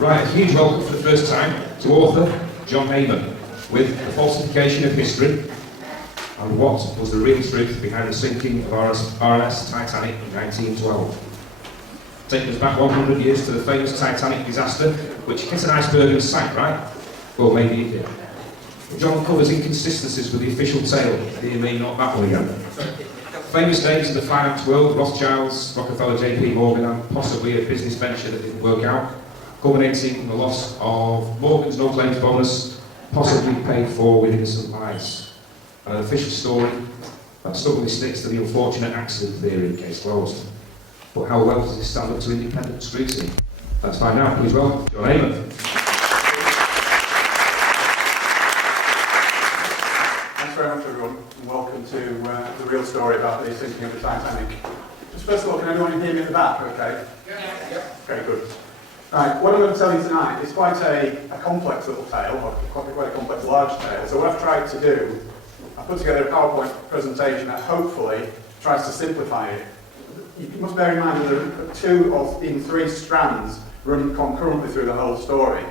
Right, a huge welcome for the first time to author John Heyman with The Falsification of History and What Was the Real Truth Behind the Sinking of RMS Titanic in 1912. Taking us back 100 years to the famous Titanic disaster, which hit an iceberg and sank, right? Well, maybe it did. John covers inconsistencies with the official tale. Dear me, not that one again. Famous names in the finance world: Rothschilds, Rockefeller, JP Morgan, and possibly a business venture that didn't work out, culminating in the loss of Morgan's no-claims bonus, possibly paid for with innocent lies. And an official story that stubbornly sticks to the unfortunate accident theory, case closed. But how well does this stand up to independent scrutiny? Let's find out. Please welcome John Heyman. Thanks very much, everyone, and welcome to the real story about the sinking of the Titanic. Just first of all, can everyone hear me at the back? Okay. Yeah. Okay, good. Right, what I'm going to tell you tonight is quite a complex little tale, or quite a complex large tale. So what I've tried to do, I've put together a PowerPoint presentation that hopefully tries to simplify it. You must bear in mind that there are 2 or even 3 strands running concurrently through the whole story.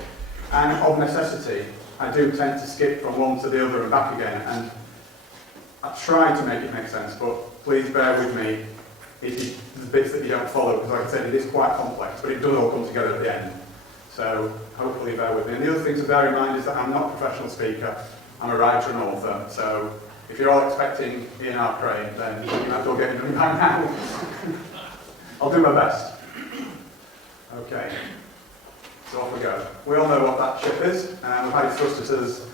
And of necessity, I do tend to skip from one to the other and back again. And I try to make it make sense, but please bear with me if there's bits that you don't follow, because like I said, it is quite complex, but it does all come together at the end. So hopefully bear with me. And the other thing to bear in mind is that I'm not a professional speaker, I'm a writer and author. So if you're all expecting Ian R. Crane, then you might as well get me by now. I'll do my best. Okay, so off we go. We all know what that ship is, and we've had it thrusted us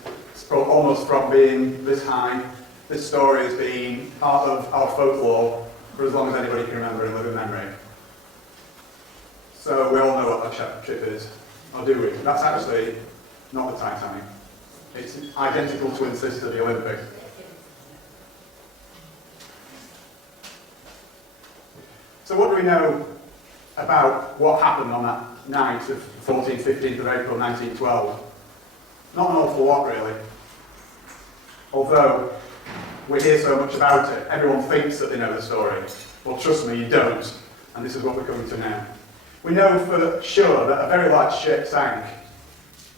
almost from being this high. This story has been part of our folklore for as long as anybody can remember in living memory. So we all know what that ship is, or do we? That's actually not the Titanic. It's identical twin sister, the Olympic. So what do we know about what happened on that night of 14th, 15th of April 1912? Not an awful lot, really. Although we hear so much about it, everyone thinks that they know the story. Well, trust me, you don't. And this is what we're coming to now. We know for sure that a very large ship sank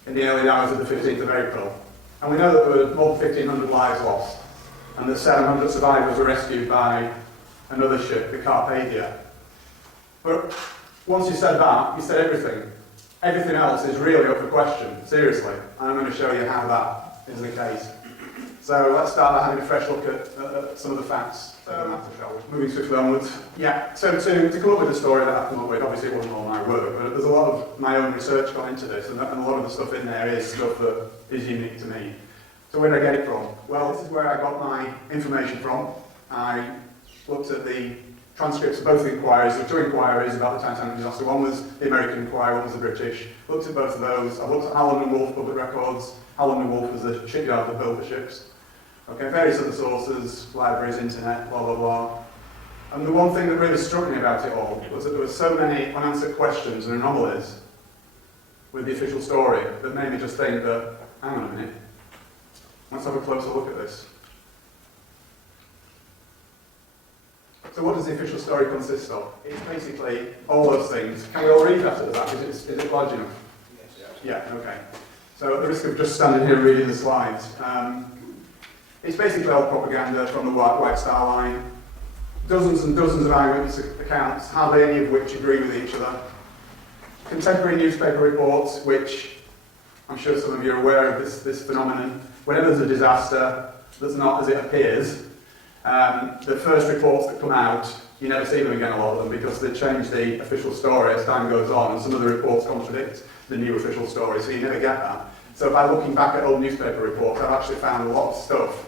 in the early hours of the 15th of April. And we know that there were more than 1,500 lives lost, and that 700 survivors were rescued by another ship, the Carpathia. But once you said that, you said everything. Everything else is really up for question, seriously. And I'm going to show you how that is the case. So let's start by having a fresh look at some of the facts. Moving swiftly onwards. Yeah, so to come up with the story that I've come up with, obviously it wasn't all my work, but there's a lot of my own research gone into this, and a lot of the stuff in there is stuff that is unique to me. So where did I get it from? Well, this is where I got my information from. I looked at the transcripts of both the inquiries. There were 2 inquiries about the Titanic disaster. One was the American inquiry, one was the British. Looked at both of those. I looked at Allen and Wolff public records. Allen and Wolff was the shipyard that built the ships. Okay, various other sources, libraries, internet, blah, blah, blah. And the one thing that really struck me about it all was that there were so many unanswered questions and anomalies with the official story that made me just think that, hang on a minute, let's have a closer look at this. So what does the official story consist of? It's basically all those things. Can we all read that at the back? Is it large enough? Yes. Yeah, okay. So at the risk of just standing here reading the slides, it's basically all propaganda from the White Star Line. Dozens and dozens of eyewitness accounts, hardly any of which agree with each other. Contemporary newspaper reports, which I'm sure some of you are aware of this phenomenon. Whenever there's a disaster that's not as it appears, the first reports that come out, you never see them again, a lot of them, because they change the official story as time goes on, and some of the reports contradict the new official story, so you never get that. So by looking back at old newspaper reports, I've actually found a lot of stuff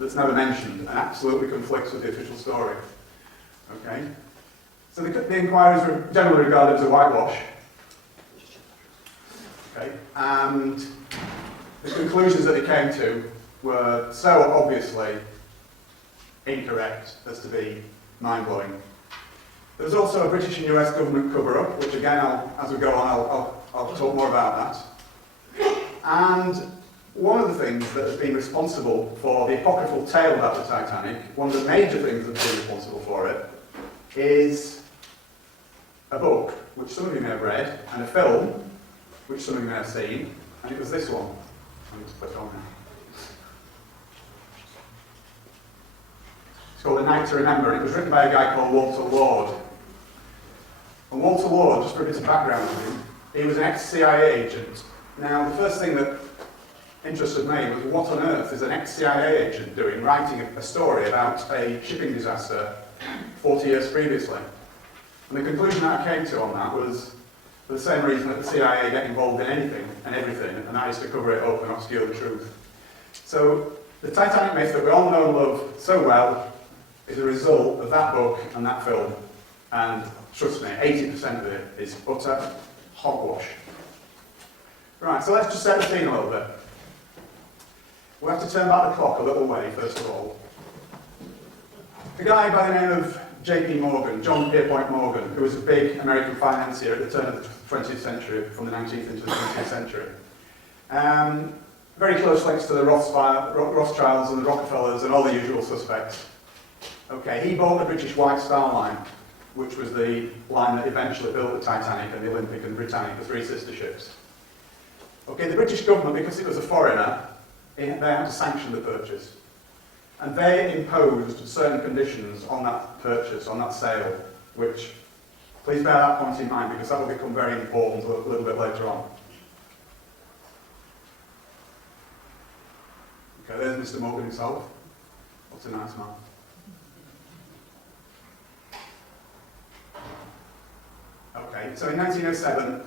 that's never mentioned and absolutely conflicts with the official story. Okay? So the inquiries were generally regarded as a whitewash. Okay? And the conclusions that they came to were so obviously incorrect as to be mind-blowing. There was also a British and US government cover-up, which again, as we go on, I'll talk more about that. And one of the things that has been responsible for the apocryphal tale about the Titanic, one of the major things that's been responsible for it, is a book, which some of you may have read, and a film, which some of you may have seen, and it was this one. I need to put it on now. It's called A Night to Remember, and it was written by a guy called Walter Lord. And Walter Lord, just for a bit of background on him, he was an ex-CIA agent. Now, the first thing that interested me was what on earth is an ex-CIA agent doing writing a story about a shipping disaster 40 years previously? And the conclusion that I came to on that was for the same reason that the CIA get involved in anything and everything, and that is to cover it up and obscure the truth. So, the Titanic myth that we all know and love so well is a result of that book and that film. And trust me, 80% of it is utter hogwash. Right, so let's just set the scene a little bit. We have to turn back the clock a little way, first of all. A guy by the name of J.P. Morgan, John Pierpoint Morgan, who was a big American financier at the turn of the 20th century, from the 19th into the 20th century. Very close links to the Rothschilds and the Rockefellers and all the usual suspects. Okay, he bought the British White Star Line, which was the line that eventually built the Titanic and the Olympic and Britannic, the three sister ships. Okay, the British government, because it was a foreigner, they had to sanction the purchase. And they imposed certain conditions on that purchase, on that sale, which, please bear that point in mind, because that will become very important a little bit later on. Okay, there's Mr. Morgan himself. What a nice man. Okay, so in 1907,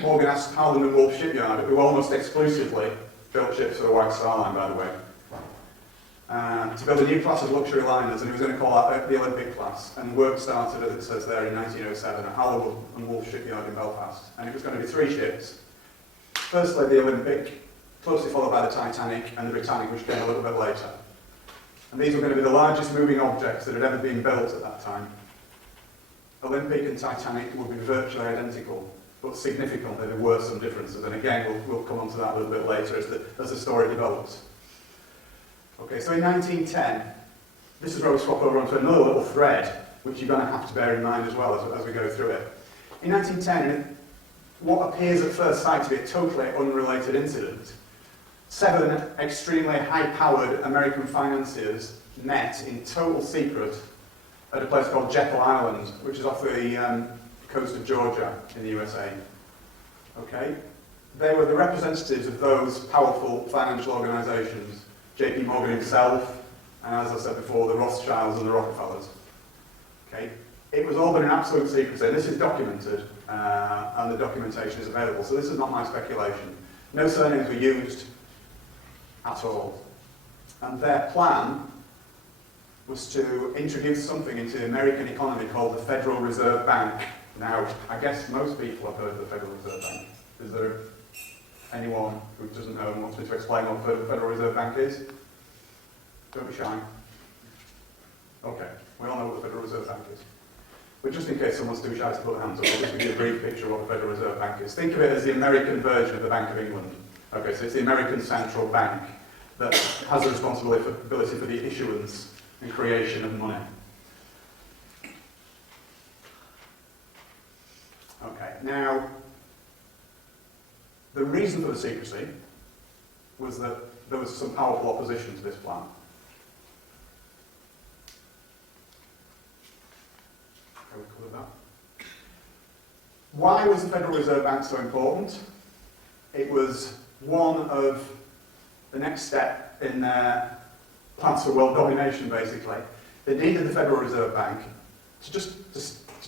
Morgan asked Harland and Wolff Shipyard, who almost exclusively built ships for the White Star Line, by the way, to build a new class of luxury liners, and he was going to call that the Olympic class. And work started, as it says there, in 1907 at Harland and Wolff Shipyard in Belfast. And it was going to be three ships. Firstly, the Olympic, closely followed by the Titanic and the Britannic, which came a little bit later. And these were going to be the largest moving objects that had ever been built at that time. Olympic and Titanic would be virtually identical, but significantly there were some differences. And again, we'll come on to that a little bit later as the story develops. Okay, so in 1910, this is where we swap over onto another little thread, which you're going to have to bear in mind as well as we go through it. In 1910, what appears at first sight to be a totally unrelated incident, 7 extremely high-powered American financiers met in total secret at a place called Jekyll Island, which is off the coast of Georgia in the USA. Okay? They were the representatives of those powerful financial organisations, J.P. Morgan himself, and as I said before, the Rothschilds and the Rockefellers. Okay? It was all done in absolute secrecy, and this is documented, and the documentation is available, so this is not my speculation. No surnames were used at all. And their plan was to introduce something into the American economy called the Federal Reserve Bank. Now, I guess most people have heard of the Federal Reserve Bank. Is there anyone who doesn't know and wants me to explain what the Federal Reserve Bank is? Don't be shy. Okay, we all know what the Federal Reserve Bank is. But just in case someone's too shy to put their hands up, I'll just give you a brief picture of what the Federal Reserve Bank is. Think of it as the American version of the Bank of England. Okay, so it's the American central bank that has the responsibility for the issuance and creation of money. Okay, now, the reason for the secrecy was that there was some powerful opposition to this plan. Okay, we've covered that. Why was the Federal Reserve Bank so important? It was one of the next step in their plans for world domination, basically. They needed the Federal Reserve Bank to just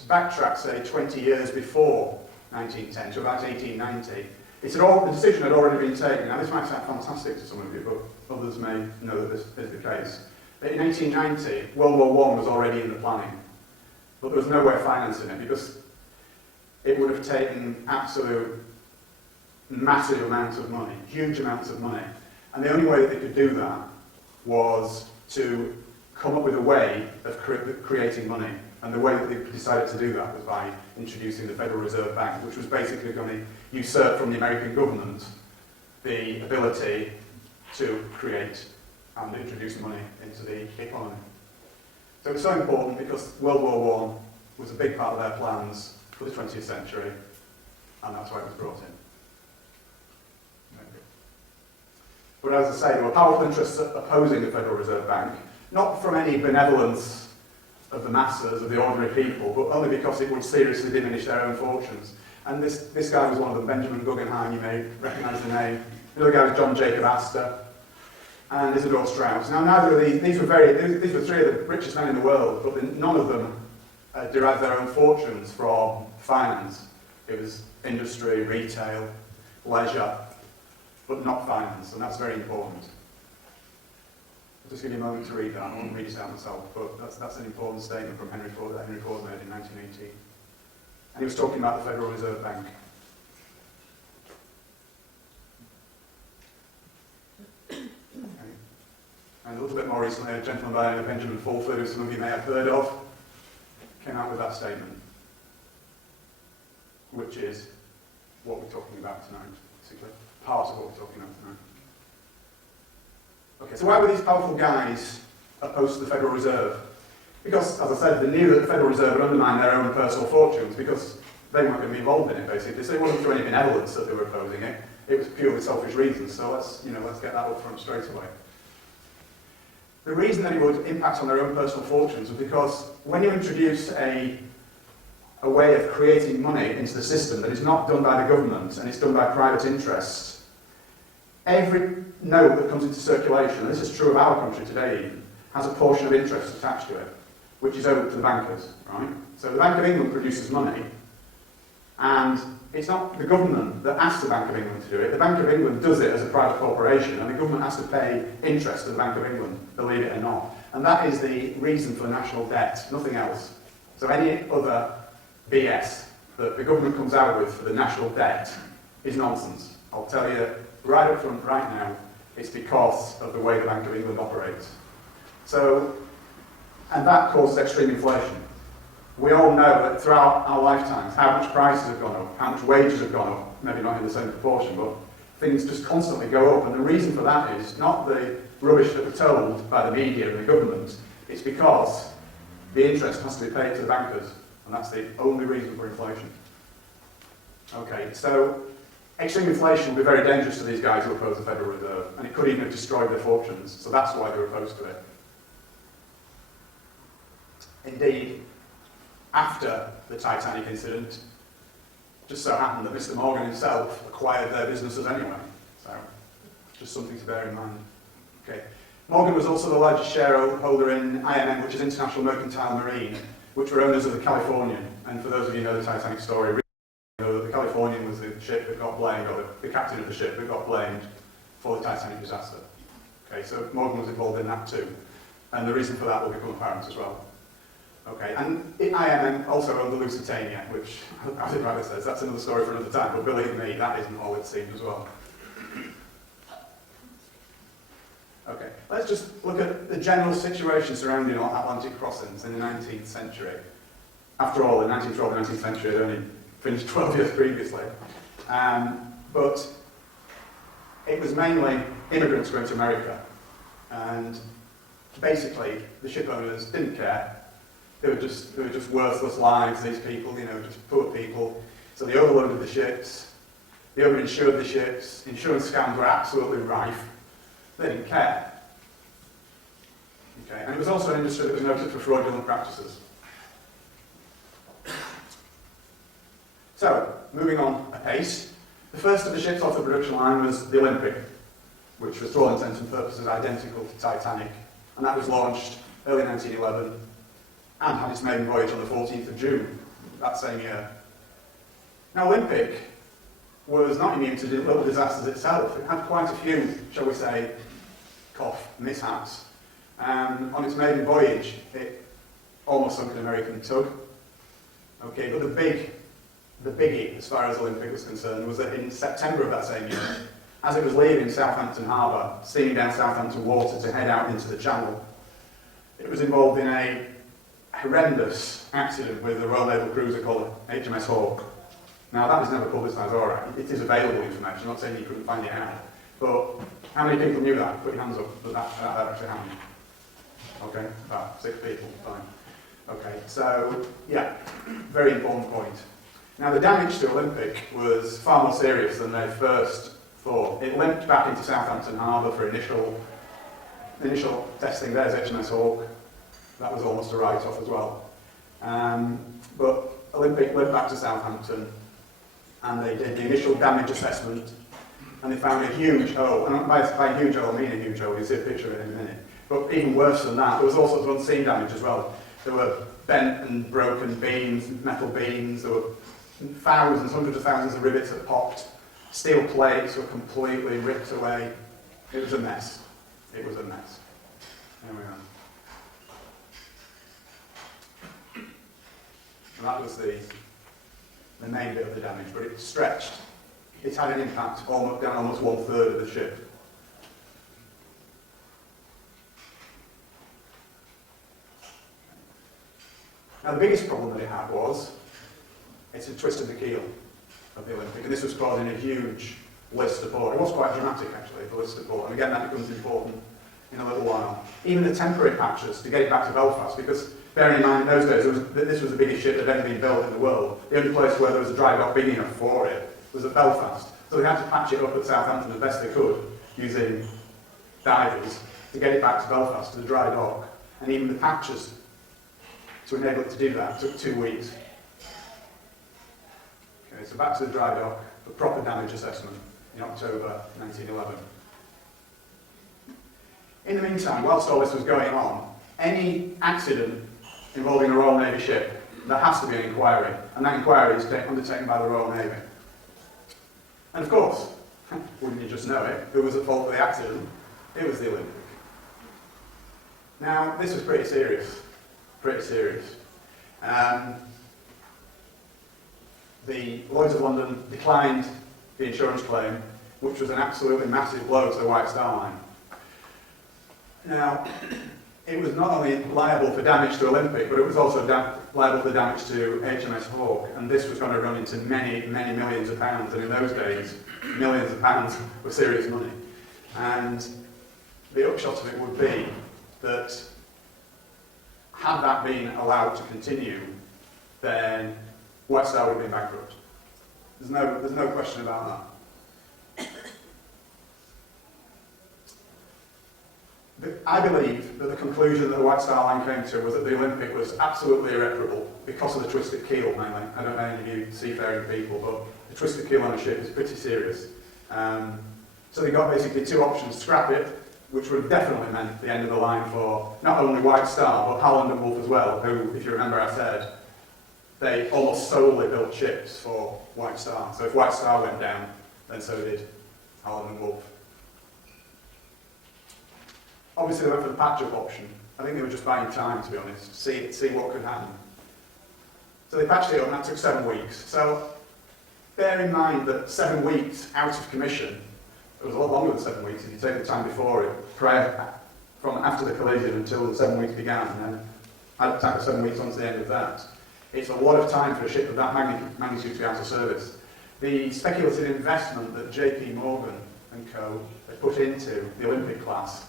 backtrack, say, 20 years before 1910 to about 1890. The decision had already been taken. Now, this might sound fantastic to some of you, but others may know that this is the case. But in 1890, World War I was already in the planning. But there was no way of financing it because it would have taken absolute massive amounts of money, huge amounts of money. And the only way that they could do that was to come up with a way of creating money. And the way that they decided to do that was by introducing the Federal Reserve Bank, which was basically going to usurp from the American government the ability to create and introduce money into the economy. So it was so important because World War I was a big part of their plans for the 20th century, and that's why it was brought in. But as I say, there were powerful interests opposing the Federal Reserve Bank, not from any benevolence of the masses, of the ordinary people, but only because it would seriously diminish their own fortunes. And this guy was one of them, Benjamin Guggenheim, you may recognise the name. The other guy was John Jacob Astor and Isidor Straus. Now, neither of these were three of the richest men in the world, but none of them derived their own fortunes from finance. It was industry, retail, leisure, but not finance, and that's very important. I'll just give you a moment to read that. I won't read it out myself, but that's an important statement from Henry Ford that Henry Ford made in 1918. And he was talking about the Federal Reserve Bank. Okay. And a little bit more recently, a gentleman by the name of Benjamin Fulford, who some of you may have heard of, came out with that statement, which is what we're talking about tonight, basically. Part of what we're talking about tonight. Okay, so why were these powerful guys opposed to the Federal Reserve? Because, as I said, they knew that the Federal Reserve would undermine their own personal fortunes because they weren't going to be involved in it, basically. So it wasn't through any benevolence that they were opposing it. It was purely selfish reasons. So let's get that up front straight away. The reason that it would impact on their own personal fortunes was because when you introduce a way of creating money into the system that is not done by the government and it's done by private interests, every note that comes into circulation, and this is true of our country today even, has a portion of interest attached to it, which is owed to the bankers, right? So the Bank of England produces money, and it's not the government that asks the Bank of England to do it. The Bank of England does it as a private corporation, and the government has to pay interest to the Bank of England, believe it or not. And that is the reason for national debt, nothing else. So any other BS that the government comes out with for the national debt is nonsense. I'll tell you right up front, right now, it's because of the way the Bank of England operates. So, and that causes extreme inflation. We all know that throughout our lifetimes, how much prices have gone up, how much wages have gone up, maybe not in the same proportion, but things just constantly go up. And the reason for that is not the rubbish that we're told by the media and the government, it's because the interest has to be paid to the bankers, and that's the only reason for inflation. Okay, so extreme inflation will be very dangerous to these guys who oppose the Federal Reserve, and it could even have destroyed their fortunes, so that's why they're opposed to it. Indeed, after the Titanic incident, just so happened that Mr. Morgan himself acquired their businesses anyway, so just something to bear in mind. Okay. Morgan was also the largest shareholder in IMM, which is International Mercantile Marine, which were owners of the Californian, and for those of you who know the Titanic story, you know that the Californian was the ship that got blamed, or the captain of the ship that got blamed for the Titanic disaster. Okay, so Morgan was involved in that too, and the reason for that will become apparent as well. Okay, and IMM also owned the Lusitania, which, as it rightly says, that's another story for another time, but believe me, that isn't all it seemed as well. Okay, let's just look at the general situation surrounding Atlantic crossings in the 19th century. After all, in 1912 and 19th century had only finished 12 years previously. But it was mainly immigrants going to America. And basically, the ship owners didn't care. They were just worthless lives, these people, you know, just poor people. So they overloaded the ships, they overinsured the ships, insurance scams were absolutely rife. They didn't care. Okay, and it was also an industry that was noted for fraudulent practices. So, moving on apace, the first of the ships off the production line was the Olympic, which was, to all intents and purposes, identical to Titanic, and that was launched early 1911 and had its maiden voyage on the 14th of June that same year. Now, Olympic was not immune to little disasters itself. It had quite a few, shall we say, mishaps. On its maiden voyage, it almost sunk an American tug. Okay, but the biggie, as far as Olympic was concerned, was that in September of that same year, as it was leaving Southampton Harbour, steaming down Southampton water to head out into the Channel, it was involved in a horrendous accident with a Royal Naval cruiser called HMS Hawke. Now, that was never publicised, all right. It is available information. I'm not saying you couldn't find it out. But how many people knew that? Put your hands up that actually happened. Okay, about 6 people, fine. Okay, so, yeah, very important point. Now, the damage to Olympic was far more serious than they first thought. It limped back into Southampton Harbour for initial testing. There's HMS Hawke. That was almost a write-off as well. But Olympic limped back to Southampton, and they did the initial damage assessment, and they found a huge hole. And by a huge hole, I mean a huge hole. You'll see a picture of it in a minute. But even worse than that, there was all sorts of unseen damage as well. There were bent and broken beams, metal beams. There were thousands, hundreds of thousands of rivets that popped. Steel plates were completely ripped away. It was a mess. It was a mess. There we are. And that was the main bit of the damage, but it stretched. It had an impact down almost 1/3 of the ship. Now, the biggest problem that it had was it's a twist of the keel of the Olympic, and this was causing a huge list of port. It was quite dramatic, actually, the list of port, and again, that becomes important in a little while. Even the temporary patches to get it back to Belfast, because bearing in mind in those days, this was the biggest ship that had ever been built in the world. The only place where there was a dry dock big enough for it was at Belfast. So they had to patch it up at Southampton as best they could, using divers, to get it back to Belfast, to the dry dock. And even the patches to enable it to do that took 2 weeks. Okay, so back to the dry dock, the proper damage assessment in October 1911. In the meantime, whilst all this was going on, any accident involving a Royal Navy ship, there has to be an inquiry, and that inquiry is undertaken by the Royal Navy. And of course, wouldn't you just know it, who was at fault for the accident? It was the Olympic. Now, this was pretty serious. Pretty serious. The Lloyd's of London declined the insurance claim, which was an absolutely massive blow to the White Star Line. Now, it was not only liable for damage to Olympic, but it was also liable for damage to HMS Hawke, and this was going to run into many, many millions of pounds, and in those days, millions of pounds were serious money. And the upshot of it would be that had that been allowed to continue, then White Star would have been bankrupt. There's no question about that. I believe that the conclusion that the White Star Line came to was that the Olympic was absolutely irreparable because of the twisted keel, mainly. I don't know any of you seafaring people, but the twisted keel on a ship is pretty serious. So they got basically two options: scrap it, which would have definitely meant the end of the line for not only White Star, but Holland and Wolff as well, who, if you remember, I said, they almost solely built ships for White Star. So if White Star went down, then so did Holland and Wolff. Obviously, they went for the patch-up option. I think they were just buying time, to be honest, to see what could happen. So they patched it up, and that took 7 weeks. So bear in mind that 7 weeks out of commission, it was a lot longer than 7 weeks if you take the time before it, from after the collision until the 7 weeks began, and then add the 7 weeks onto the end of that. It's a lot of time for a ship of that magnitude to be out of service. The speculative investment that J.P. Morgan and co. had put into the Olympic class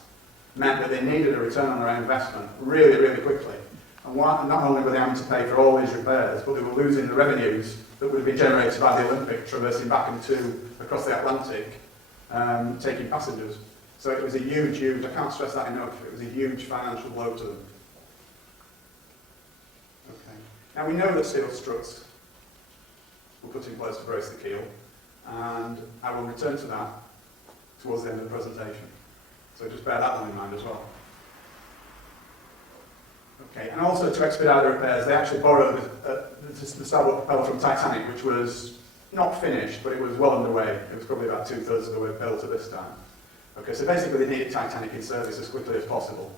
meant that they needed a return on their investment really, really quickly. And not only were they having to pay for all these repairs, but they were losing the revenues that would have been generated by the Olympic traversing back across the Atlantic, taking passengers. So it was a huge, I can't stress that enough, it was a huge financial blow to them. Okay. Now we know that steel struts were put in place to brace the keel, and I will return to that towards the end of the presentation. So just bear that one in mind as well. Okay, and also to expedite the repairs, they actually borrowed the starboard propeller from Titanic, which was not finished, but it was well underway. It was probably about 2/3 of the way built at this time. Okay, so basically they needed Titanic in service as quickly as possible,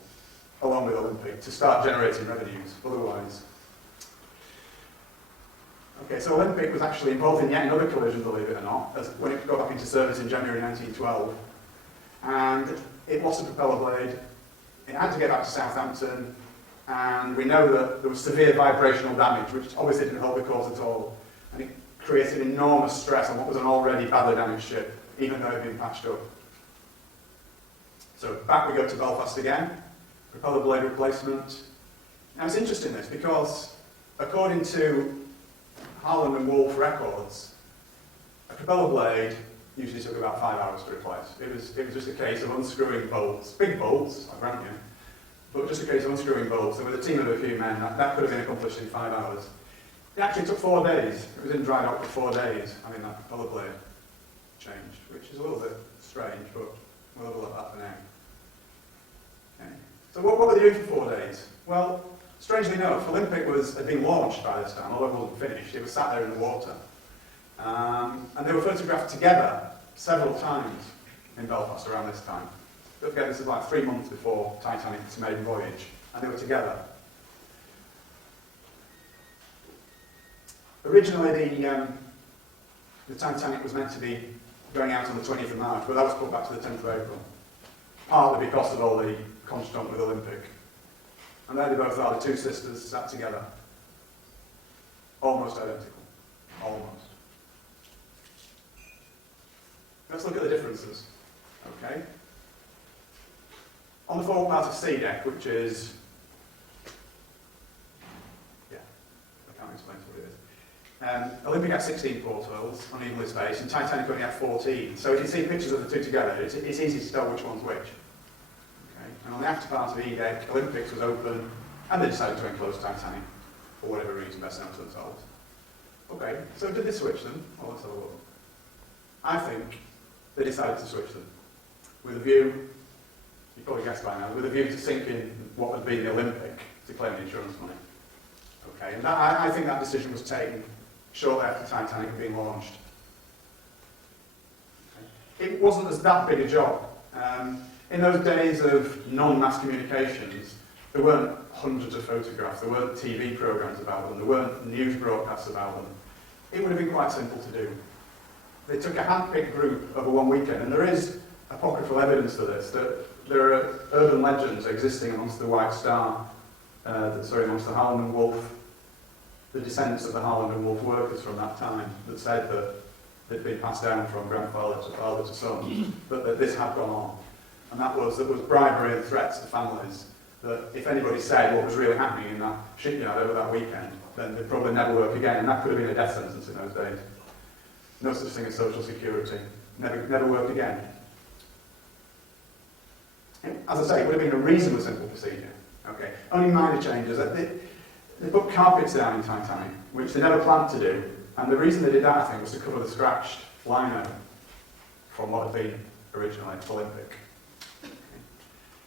along with Olympic, to start generating revenues, otherwise. Okay, so Olympic was actually involved in yet another collision, believe it or not, when it got back into service in January 1912. And it lost a propeller blade, it had to get back to Southampton, and we know that there was severe vibrational damage, which obviously didn't help the cause at all, and it created enormous stress on what was an already badly damaged ship, even though it had been patched up. So back we go to Belfast again, propeller blade replacement. Now it's interesting this, because according to Harland and Wolff records, a propeller blade usually took about 5 hours to replace. It was just a case of unscrewing bolts, big bolts, I grant you, but just a case of unscrewing bolts. And with a team of a few men, that could have been accomplished in 5 hours. It actually took 4 days. It was in dry dock for 4 days. I mean, that propeller blade changed, which is a little bit strange, but we'll have a look at that for now. Okay. So what were they doing for 4 days? Well, strangely enough, Olympic had been launched by this time, although it wasn't finished. It was sat there in the water. And they were photographed together several times in Belfast around this time. Don't forget, this is like 3 months before Titanic's maiden voyage, and they were together. Originally, the Titanic was meant to be going out on the 20th of March, but that was put back to the 10th of April, partly because of all the contretemps with Olympic. And there they both are, the two sisters sat together, almost identical, almost. Let's look at the differences, okay? On the forward part of C deck, which is, yeah, I can't explain what it is. Olympic had 16 portholes, unevenly spaced, and Titanic only had 14. So if you see pictures of the two together, it's easy to tell which one's which. Okay? And on the after part of E deck, Olympic's was open, and they decided to enclose Titanic, for whatever reason, best known to themselves. Okay, so did they switch them? Well, let's have a look. I think they decided to switch them, with a view, you probably guessed by now, with a view to sink in what had been the Olympic to claim the insurance money. Okay, and I think that decision was taken shortly after Titanic had been launched. Okay. It wasn't as that big a job. In those days of non-mass communications, there weren't hundreds of photographs, there weren't TV programmes about them, there weren't news broadcasts about them. It would have been quite simple to do. They took a hand-picked group over one weekend, and there is apocryphal evidence for this, that there are urban legends existing amongst the White Star, amongst the Harland and Wolff, the descendants of the Harland and Wolff workers from that time, that said that they'd been passed down from grandfather to father to son, but that this had gone on. And that was bribery and threats to families, that if anybody said what was really happening in that shipyard over that weekend, then they'd probably never work again, and that could have been a death sentence in those days. No such thing as social security. Never work again. As I say, it would have been a reasonably simple procedure. Okay, only minor changes. They put carpets down in Titanic, which they never planned to do, and the reason they did that, I think, was to cover the scratched lino from what had been originally Olympic. Okay.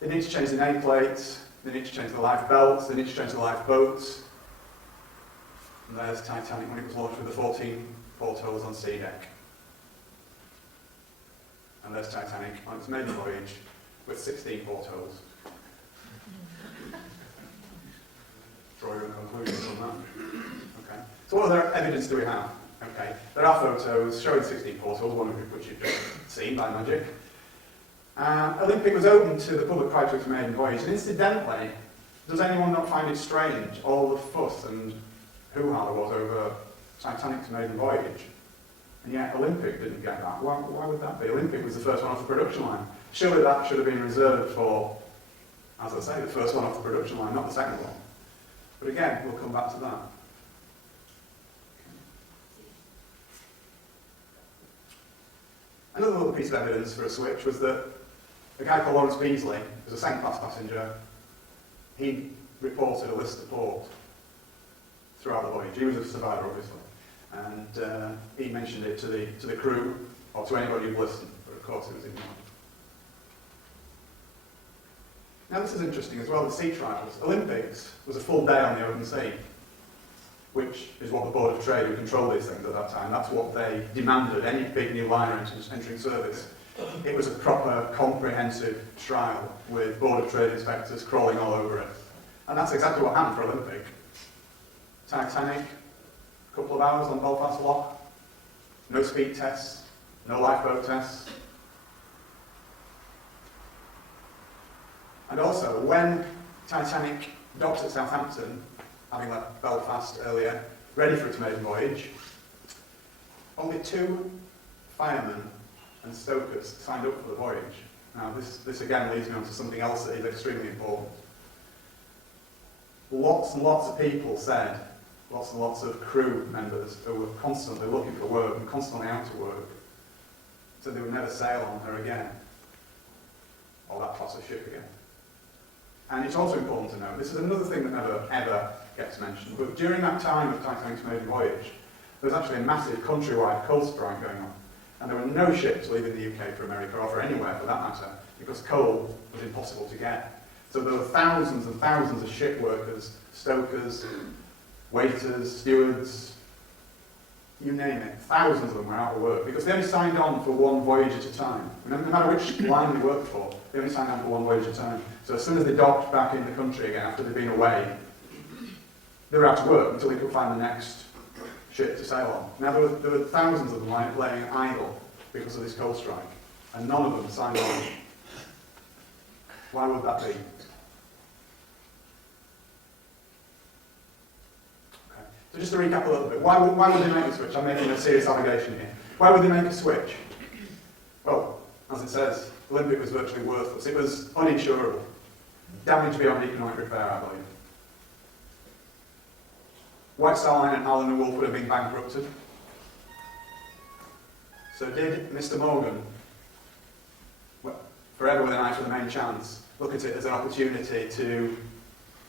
They need to change the nameplates, they need to change the life belts, they need to change the lifeboats. And there's Titanic when it was launched with the 14 portholes on C deck. And there's Titanic on its maiden voyage with 16 portholes. Draw your own conclusions on that. Okay. So what other evidence do we have? Okay. There are photos showing 16 portholes, one of which you've just seen by magic. Olympic was open to the public prior to its maiden voyage, and incidentally, does anyone not find it strange, all the fuss and hoo-ha there was over Titanic's maiden voyage? And yet Olympic didn't get that. Why would that be? Olympic was the first one off the production line. Surely that should have been reserved for, as I say, the first one off the production line, not the second one. But again, we'll come back to that. Another little piece of evidence for a switch was that a guy called Lawrence Beasley, who was a second-class passenger, he reported a list of port throughout the voyage. He was a survivor, obviously. And he mentioned it to the crew, or to anybody who listened, but of course it was ignored. Now this is interesting as well, the sea trials. Olympics was a full day on the open sea, which is what the Board of Trade, who controlled these things at that time, that's what they demanded, any big new liner entering service. It was a proper, comprehensive trial with Board of Trade inspectors crawling all over it. And that's exactly what happened for Olympic. Titanic, a couple of hours on Belfast Lock, no speed tests, no lifeboat tests. And also, when Titanic docked at Southampton, having left Belfast earlier, ready for its maiden voyage, only 2 firemen and stokers signed up for the voyage. Now, this again leads me on to something else that is extremely important. Lots and lots of people said lots and lots of crew members who were constantly looking for work and constantly out of work, so they would never sail on her again, or that class of ship again. And it's also important to note, this is another thing that never ever gets mentioned, but during that time of Titanic's maiden voyage, there was actually a massive countrywide coal strike going on, and there were no ships leaving the UK for America, or for anywhere for that matter, because coal was impossible to get. So there were thousands and thousands of ship workers, stokers, waiters, stewards, you name it, thousands of them were out of work because they only signed on for one voyage at a time. No matter which line they worked for, they only signed on for one voyage at a time. So as soon as they docked back in the country again after they'd been away, they were out of work until they could find the next ship to sail on. Now there were thousands of them laying idle because of this coal strike, and none of them signed on. Why would that be? So just to recap a little bit, why would they make a switch? I'm making a serious allegation here. Why would they make a switch? Well, as it says, Olympic was virtually worthless. It was uninsurable. Damage beyond economic repair, I believe. White Star Line and Allen and Wolff would have been bankrupted. So did Mr. Morgan, forever with an eye for the main chance, look at it as an opportunity to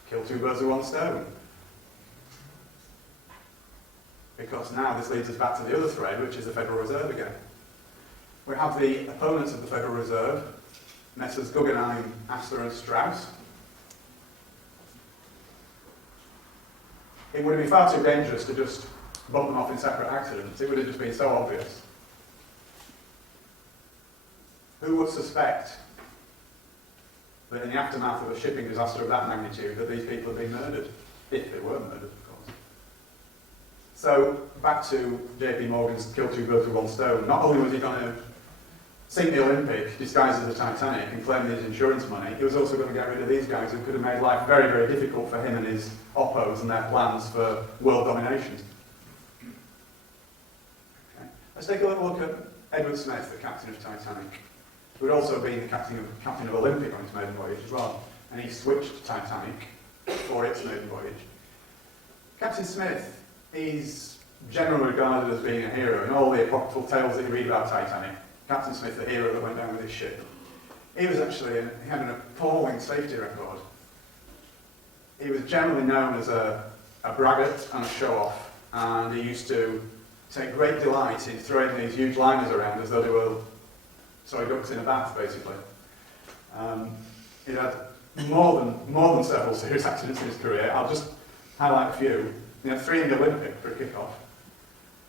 kill two birds with one stone? Because now this leads us back to the other thread, which is the Federal Reserve again. We have the opponents of the Federal Reserve, Messrs. Guggenheim, Astor and Strauss. It would have been far too dangerous to just bump them off in separate accidents. It would have just been so obvious. Who would suspect that in the aftermath of a shipping disaster of that magnitude that these people have been murdered? If they were murdered, of course. So, back to JP Morgan's kill two birds with one stone. Not only was he going to sink the Olympic disguised as the Titanic and claim his insurance money, he was also going to get rid of these guys who could have made life very, very difficult for him and his oppos and their plans for world domination. Okay. Let's take a little look at Edward Smith, the captain of Titanic, who had also been the captain of Olympic on his maiden voyage as well, and he switched to Titanic for its maiden voyage. Captain Smith is generally regarded as being a hero. In all the apocryphal tales that you read about Titanic, Captain Smith, the hero that went down with his ship. He was actually, he had an appalling safety record. He was generally known as a braggart and a show-off, and he used to take great delight in throwing these huge liners around as though they were ducks in a bath, basically. He had more than several serious accidents in his career. I'll just highlight a few. He had 3 in the Olympic for a kick-off.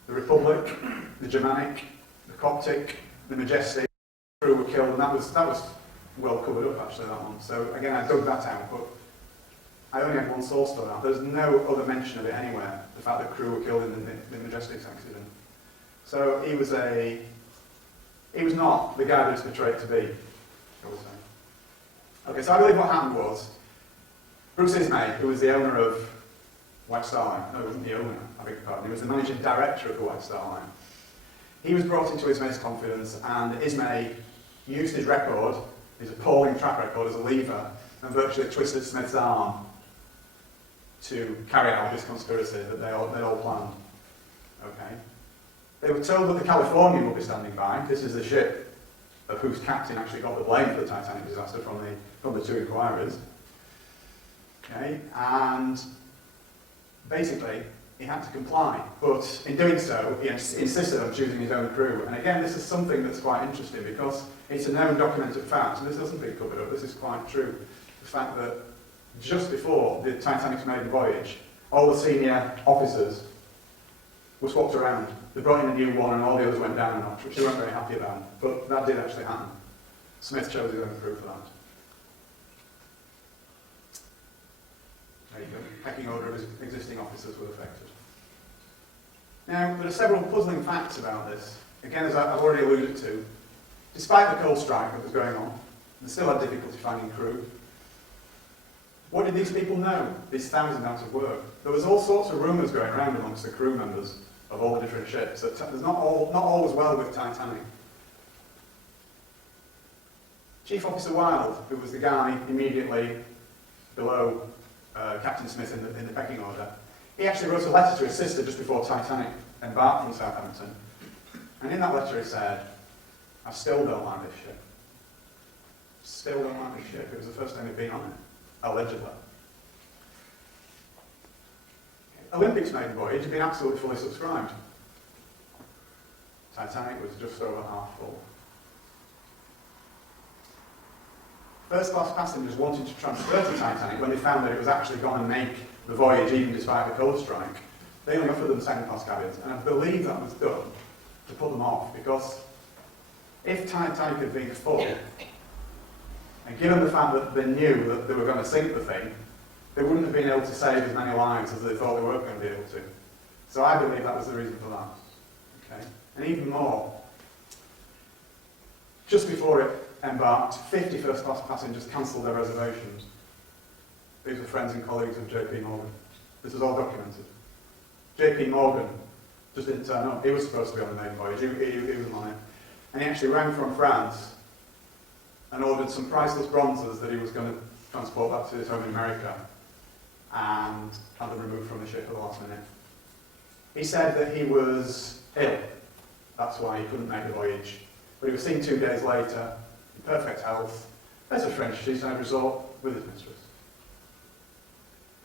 The Republic, the Germanic, the Coptic, the Majestic, the crew were killed, and that was well covered up, actually, that one. So, again, I dug that out, but I only had one source for that. There's no other mention of it anywhere, the fact that crew were killed in the Majestic's accident. So, he was not the guy that he's portrayed to be, shall we say. Okay, so I believe what happened was, Bruce Ismay, who was the owner of White Star Line, no, he wasn't the owner, I beg your pardon, he was the managing director of the White Star Line. He was brought into Ismay's confidence, and Ismay used his record, his appalling track record, as a lever, and virtually twisted Smith's arm to carry out this conspiracy that they all planned. Okay. They were told that the Californian would be standing by. This is the ship of whose captain actually got the blame for the Titanic disaster from the 2 inquirers. Okay, and basically he had to comply, but in doing so he insisted on choosing his own crew. And again, this is something that's quite interesting because it's a known documented fact, and this hasn't been covered up. This is quite true. The fact that just before the Titanic's maiden voyage, all the senior officers were swapped around. They brought in a new one and all the others went down a notch, which they weren't very happy about. But that did actually happen. Smith chose his own crew for that. There you go. Pecking order of his existing officers was affected. Now, there are several puzzling facts about this. Again, as I've already alluded to, despite the coal strike that was going on, they still had difficulty finding crew. What did these people know, these thousands out of work? There was all sorts of rumours going around amongst the crew members of all the different ships. That there's not all was well with Titanic. Chief Officer Wilde, who was the guy immediately below Captain Smith in the pecking order, He actually wrote a letter to his sister just before Titanic embarked from Southampton. And in that letter he said, I still don't like this ship. Still don't like this ship. It was the first time he'd been on it, allegedly. Olympic's maiden voyage had been absolutely fully subscribed. Titanic was just over half full. First class passengers wanted to transfer to Titanic when they found that it was actually going to make the voyage even despite the coal strike. They only offered them second class cabins, and I believe that was done to put them off, because if Titanic had been full, and given the fact that they knew that they were going to sink the thing, they wouldn't have been able to save as many lives as they thought they were going to be able to. So I believe that was the reason for that. Okay? And even more, just before it embarked, 50 first class passengers cancelled their reservations. These were friends and colleagues of J.P. Morgan. This is all documented. J.P. Morgan just didn't turn up. He was supposed to be on the main voyage. He was on it. And he actually rang from France and ordered some priceless bronzes that he was going to transport back to his home in America and had them removed from the ship at the last minute. He said that he was ill. That's why he couldn't make the voyage. But he was seen 2 days later, in perfect health, as a French seaside resort with his mistress.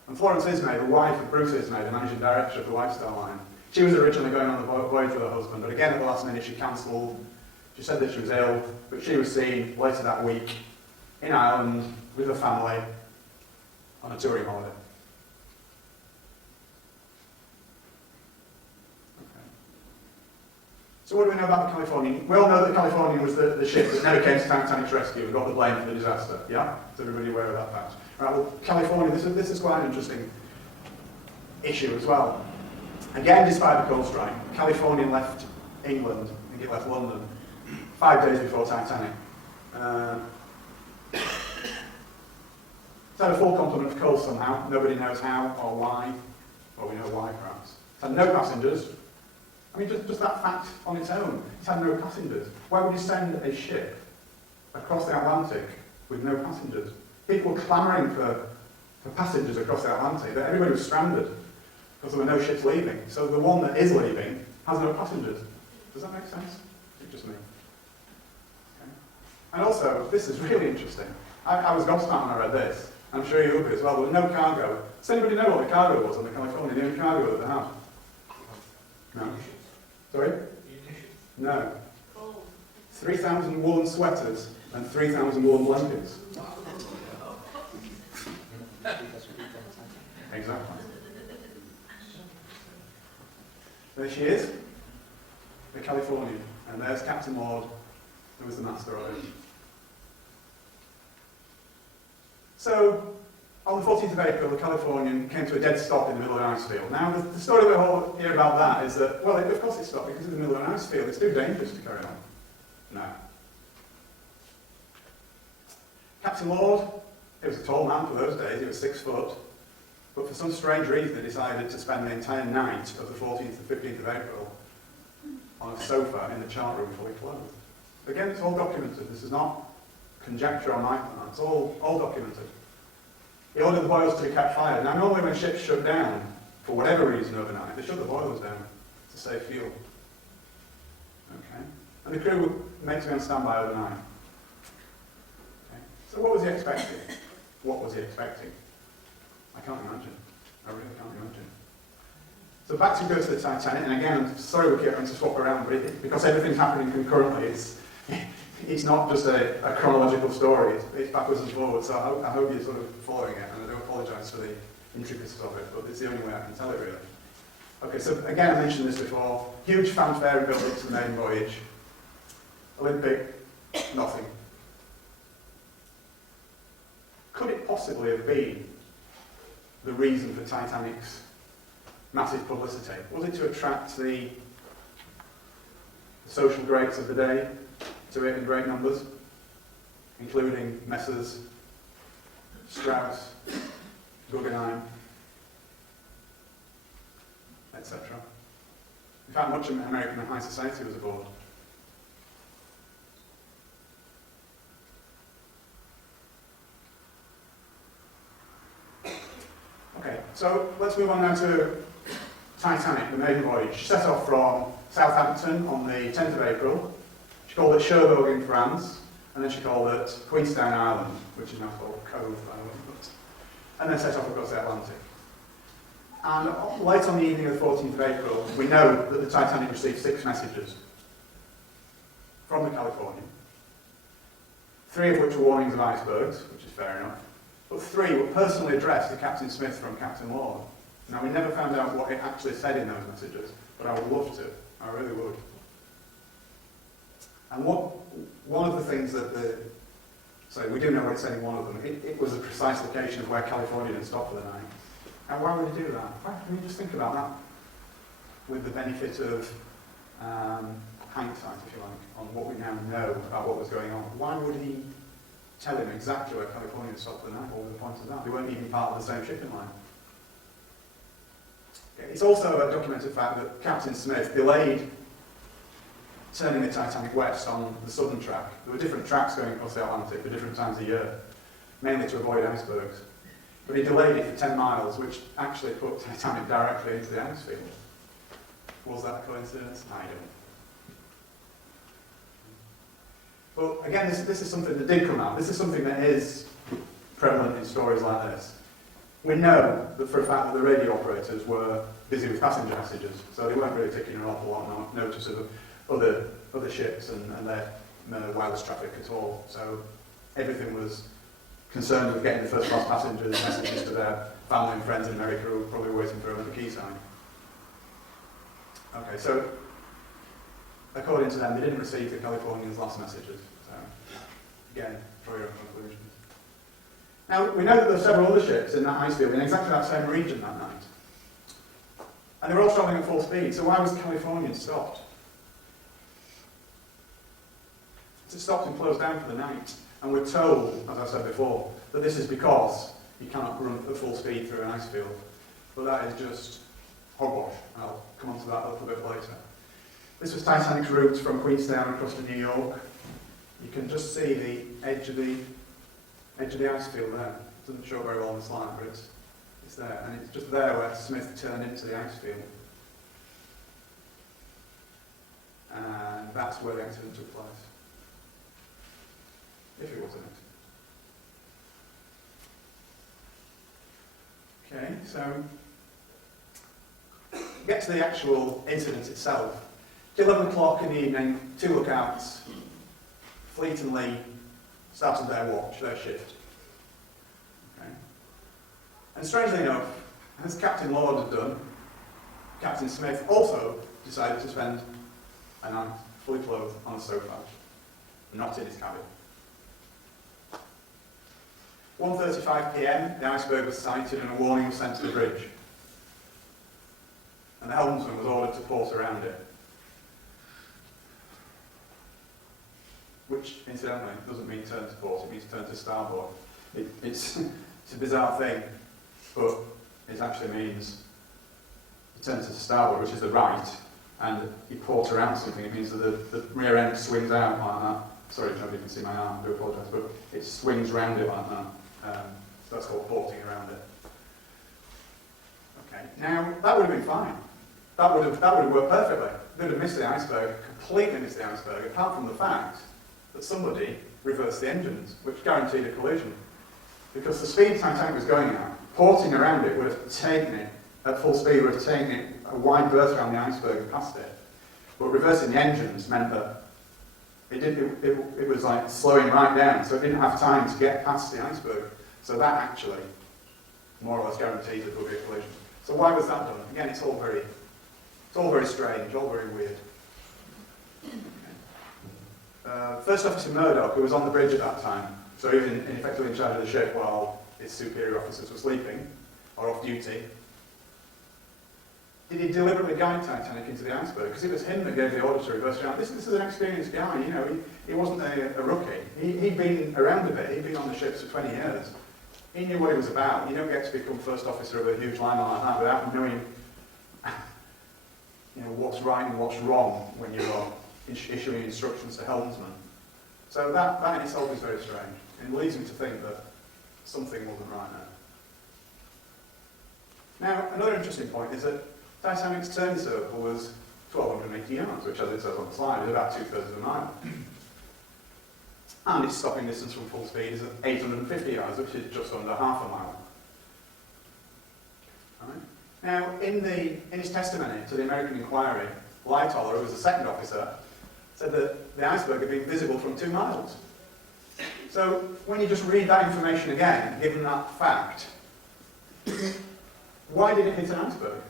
And Florence Ismay, the wife of Bruce Ismay, the managing director of the lifestyle line, she was originally going on the voyage with her husband, but again at the last minute she cancelled. She said that she was ill, but she was seen later that week in Ireland with her family on a touring holiday. Okay. So what do we know about the Californian? We all know that the Californian was the ship that never came to Titanic's rescue and got the blame for the disaster. Yeah? Is everybody aware of that fact? Right, well, California, this is quite an interesting issue as well. Again, despite the coal strike, Californian left England, I think it left London, 5 days before Titanic. It's had a full complement of coal somehow. Nobody knows how or why. Well, we know why, perhaps. It's had no passengers. I mean, just that fact on its own. It's had no passengers. Why would you send a ship across the Atlantic with no passengers? People were clamouring for passengers across the Atlantic. Everybody was stranded because there were no ships leaving. So the one that is leaving has no passengers. Does that make sense? It's just me. Okay. And also, this is really interesting. I was gobsmacked when I read this. I'm sure you will be as well. There was no cargo. Does anybody know what the cargo was on the California? The only cargo that they had? No. Sorry? No. 3,000 woolen sweaters and 3,000 woolen blankets. Exactly. There she is, the Californian, and there's Captain Lord, who was the master of it. So, on the 14th of April, the Californian came to a dead stop in the middle of an ice field. Now, the story we all hear about that is that, well, of course it stopped because it's in the middle of an ice field. It's too dangerous to carry on. No. Captain Lord, he was a tall man for those days, he was 6 foot, but for some strange reason he decided to spend the entire night of the 14th and 15th of April on a sofa in the chart room fully clothed. Again, it's all documented. This is not conjecture on my part. It's all documented. He ordered the boilers to be kept fired. Now, normally when ships shut down, for whatever reason overnight, they shut the boilers down to save fuel. Okay? And the crew were made to be on standby overnight. Okay? So what was he expecting? What was he expecting? I can't imagine. I really can't imagine. So back to go to the Titanic, and again, I'm sorry we keep having to swap around, but because everything's happening concurrently, it's not just a chronological story, it's backwards and forwards, so I hope you're sort of following it, and I do apologise for the intricacies of it, but it's the only way I can tell it, really. Okay, so again, I mentioned this before, huge fanfare built up to the main voyage. Olympic, nothing. Could it possibly have been the reason for Titanic's massive publicity? Was it to attract the social greats of the day to it in great numbers, including Messrs. Strauss, Guggenheim, etc.? In fact, much of American high society was aboard. Okay, So let's move on now to Titanic, the maiden voyage. She set off from Southampton on the 10th of April. She called it Cherbourg in France, and then she called it Queenstown Island, which is now called Cove Island, and then set off across the Atlantic. And late on the evening of the 14th of April, we know that the Titanic received 6 messages from the Californian, 3 of which were warnings of icebergs, which is fair enough, but 3 were personally addressed to Captain Smith from Captain Lord. Now, we never found out what it actually said in those messages, but I would love to. I really would. And one of the things that we do know what it said in one of them. It was the precise location of where California had stopped for the night. And why would he do that? Why can we just think about that with the benefit of hindsight, if you like, on what we now know about what was going on? Why would he tell him exactly where California had stopped for the night? What were the points of that? They weren't even part of the same shipping line. It's also a documented fact that Captain Smith delayed turning the Titanic west on the southern track. There were different tracks going across the Atlantic for different times of year, mainly to avoid icebergs. But he delayed it for 10 miles, which actually put Titanic directly into the ice field. Was that a coincidence? I don't. But again, this is something that did come out. This is something that is prevalent in stories like this. We know that for a fact that the radio operators were busy with passenger messages, so they weren't really taking an awful lot of notice of other ships and their wireless traffic at all. So everything was concerned with getting the first class passengers messages to their family and friends in America who were probably waiting for them at the quayside. Okay, so according to them, they didn't receive the Californians' last messages. So again, draw your own conclusions. Now, we know that there are several other ships in that ice field in exactly that same region that night. And they were all travelling at full speed, so why was the Californian stopped? It stopped and closed down for the night. And we're told, as I said before, that this is because you cannot run at full speed through an ice field. But that is just hogwash. I'll come on to that a little bit later. This was Titanic's route from Queenstown across to New York. You can just see the edge of the ice field there. It doesn't show very well on the slide, but it's there. And it's just there where Smith turned into the ice field. And that's where the accident took place. If it was an accident. Okay, so get to the actual incident itself. It's 11 o'clock in the evening, 2 lookouts, Fleet and Lee started their watch, their shift. Okay. And strangely enough, as Captain Lord had done, Captain Smith also decided to spend a night fully clothed on a sofa, not in his cabin. 1:35 p.m, the iceberg was sighted and a warning was sent to the bridge. And the helmsman was ordered to port around it. Which, incidentally, doesn't mean turn to port, it means turn to starboard. It's a bizarre thing, but it actually means you turn to starboard, which is the right, and you port around something. It means that the rear end swings out like that. Sorry if nobody can see my arm, I do apologise, but it swings round it like that. So that's called porting around it. Okay, now that would have been fine. That would have worked perfectly. They would have missed the iceberg, completely missed the iceberg, apart from the fact that somebody reversed the engines, which guaranteed a collision. Because the speed Titanic was going at, porting around it would have taken it, at full speed, would have taken it a wide berth around the iceberg and past it. But reversing the engines meant that it was like slowing right down, so it didn't have time to get past the iceberg. So that actually more or less guaranteed that there would be a collision. So why was that done? Again, it's all very strange, all very weird. Okay. First Officer Murdoch, who was on the bridge at that time, so he was effectively in charge of the ship while his superior officers were sleeping or off duty. Did he deliberately guide Titanic into the iceberg? Because it was him that gave the order to reverse around. This is an experienced guy, you know, he wasn't a rookie. He'd been around a bit, he'd been on the ships for 20 years. He knew what he was about. You don't get to become first officer of a huge liner like that without knowing what's right and what's wrong when you're issuing instructions to helmsmen. So that in itself is very strange. It leads me to think that something wasn't right Now, another interesting point is that Titanic's turning circle was 1,280 yards, which, as it says on the slide, is about 2/3 of a mile. And its stopping distance from full speed is at 850 yards, which is just under half a mile. Right. Now, in his testimony to the American inquiry, Lightoller, who was the second officer, said that the iceberg had been visible from 2 miles. So, when you just read that information again, given that fact, why did it hit an iceberg?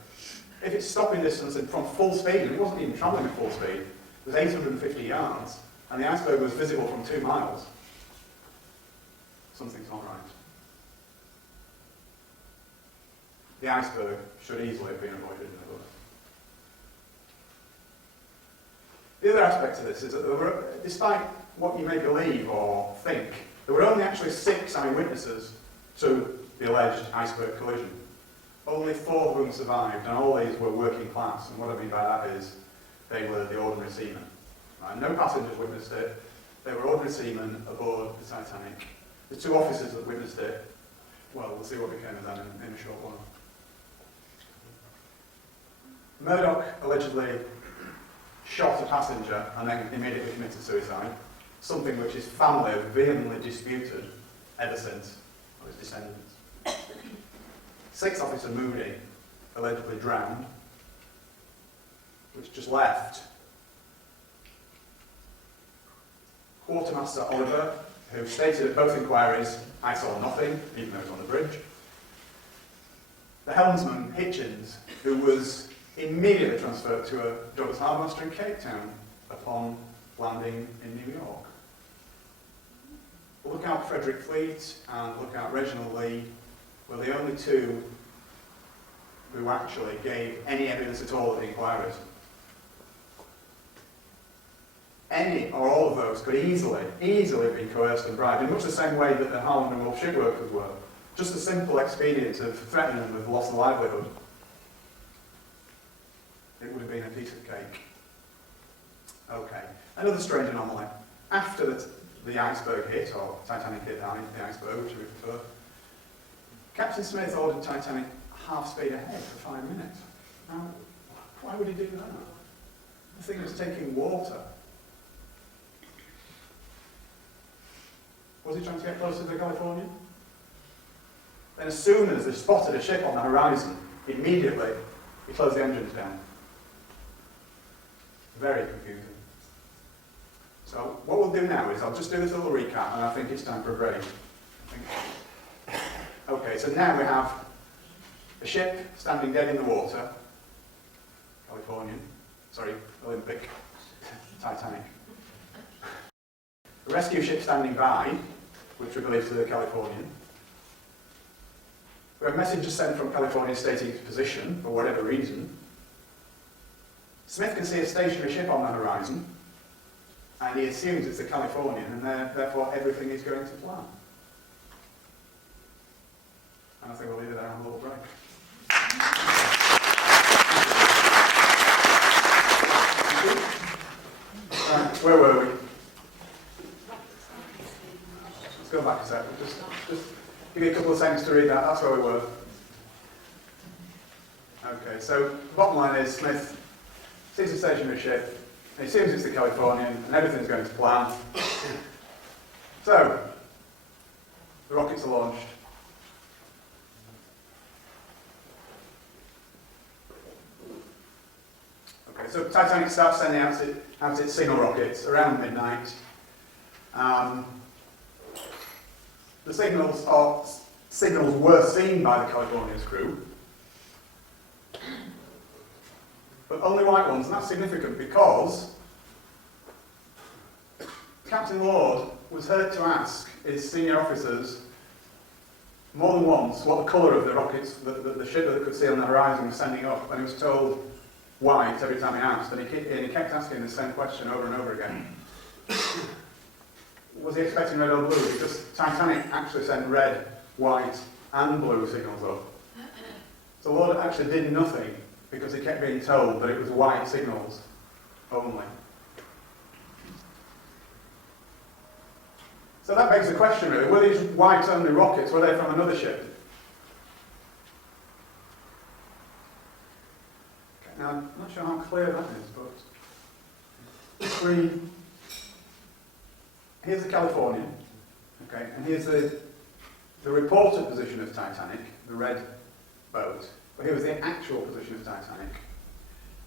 If its stopping distance from full speed, and it wasn't even travelling at full speed, was 850 yards, and the iceberg was visible from 2 miles, something's not right. The iceberg should easily have been avoided in the book. The other aspect of this is that there were, despite what you may believe or think, there were only actually 6 eyewitnesses to the alleged iceberg collision. Only 4 of whom survived, and all these were working class, and what I mean by that is they were the ordinary seamen. Right? No passengers witnessed it, they were ordinary seamen aboard the Titanic. The 2 officers that witnessed it, well, we'll see what became of them in a short while. Murdoch allegedly shot a passenger and then immediately committed suicide, something which his family have vehemently disputed ever since, or his descendants. 6th Officer Moody allegedly drowned, which just left Quartermaster Oliver, who stated at both inquiries, "I saw nothing," even though he was on the bridge. The helmsman, Hitchens, who was immediately transferred to a job as harbourmaster in Cape Town upon landing in New York. Lookout Frederick Fleet and Lookout Reginald Lee were the only 2 who actually gave any evidence at all at the inquiries. Any or all of those could easily have been coerced and bribed, in much the same way that the Harland and Wolff shipworkers were. Just a simple expedient of threatening them with loss of livelihood. It would have been a piece of cake. Okay, another strange anomaly. After the iceberg hit, or Titanic hit the iceberg, which we prefer, Captain Smith ordered Titanic half speed ahead for 5 minutes. Now, why would he do that? The thing was taking water. Was he trying to get closer to the Californian? Then as soon as they spotted a ship on the horizon, immediately he closed the engines down. Very confusing. So what we'll do now is I'll just do this little recap, and I think it's time for a break. Okay, so now we have a ship standing dead in the water, Olympic, Titanic. A rescue ship standing by, which we believe to be the Californian. We have messages sent from California stating its position, for whatever reason. Smith can see a stationary ship on the horizon, and he assumes it's the Californian, and therefore everything is going to plan. And I think we'll leave it there on a little break. Right, where were we? Let's go back a second. Just give me a couple of seconds to read that. That's where we were. Okay, so the bottom line is Smith sees a stationary ship, and he assumes it's the Californian, and everything's going to plan. So, the rockets are launched. Okay, so Titanic starts sending out its signal rockets around midnight. The signals were seen by the California's crew, but only white ones, and that's significant because Captain Lord was heard to ask his senior officers more than once what the colour of the rockets, the ship that they could see on the horizon was sending up, and he was told white every time he asked, and he kept asking the same question over and over again. Was he expecting red or blue? Because Titanic actually sent red, white and blue signals up. So Lord actually did nothing because he kept being told that it was white signals only. So that begs the question really, were these white only rockets, were they from another ship? Now, I'm not sure how clear that is, but here's the Californian, okay, and here's the reported position of Titanic, the red boat, but here was the actual position of Titanic.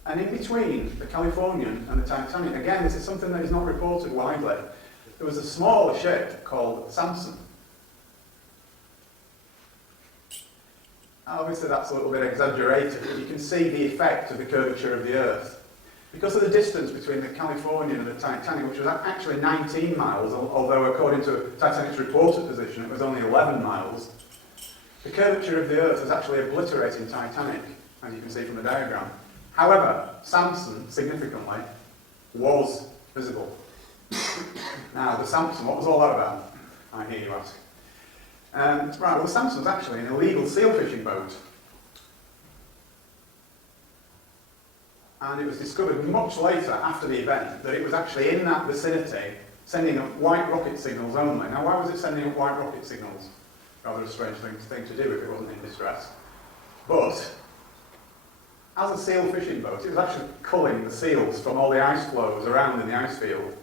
And in between the Californian and the Titanic, again, this is something that is not reported widely, there was a smaller ship called Samson. Obviously that's a little bit exaggerated, but you can see the effect of the curvature of the Earth. Because of the distance between the Californian and the Titanic, which was actually 19 miles, although according to Titanic's reported position it was only 11 miles, the curvature of the Earth was actually obliterating Titanic, as you can see from the diagram. However, Samson, significantly, was visible. Now, the Samson, what was all that about? I hear you ask. Right, well, the Samson was actually an illegal seal fishing boat. And it was discovered much later, after the event, that it was actually in that vicinity, sending up white rocket signals only. Now, why was it sending up white rocket signals? Rather a strange thing to do if it wasn't in distress. But, as a seal fishing boat, it was actually culling the seals from all the ice flows around in the ice field.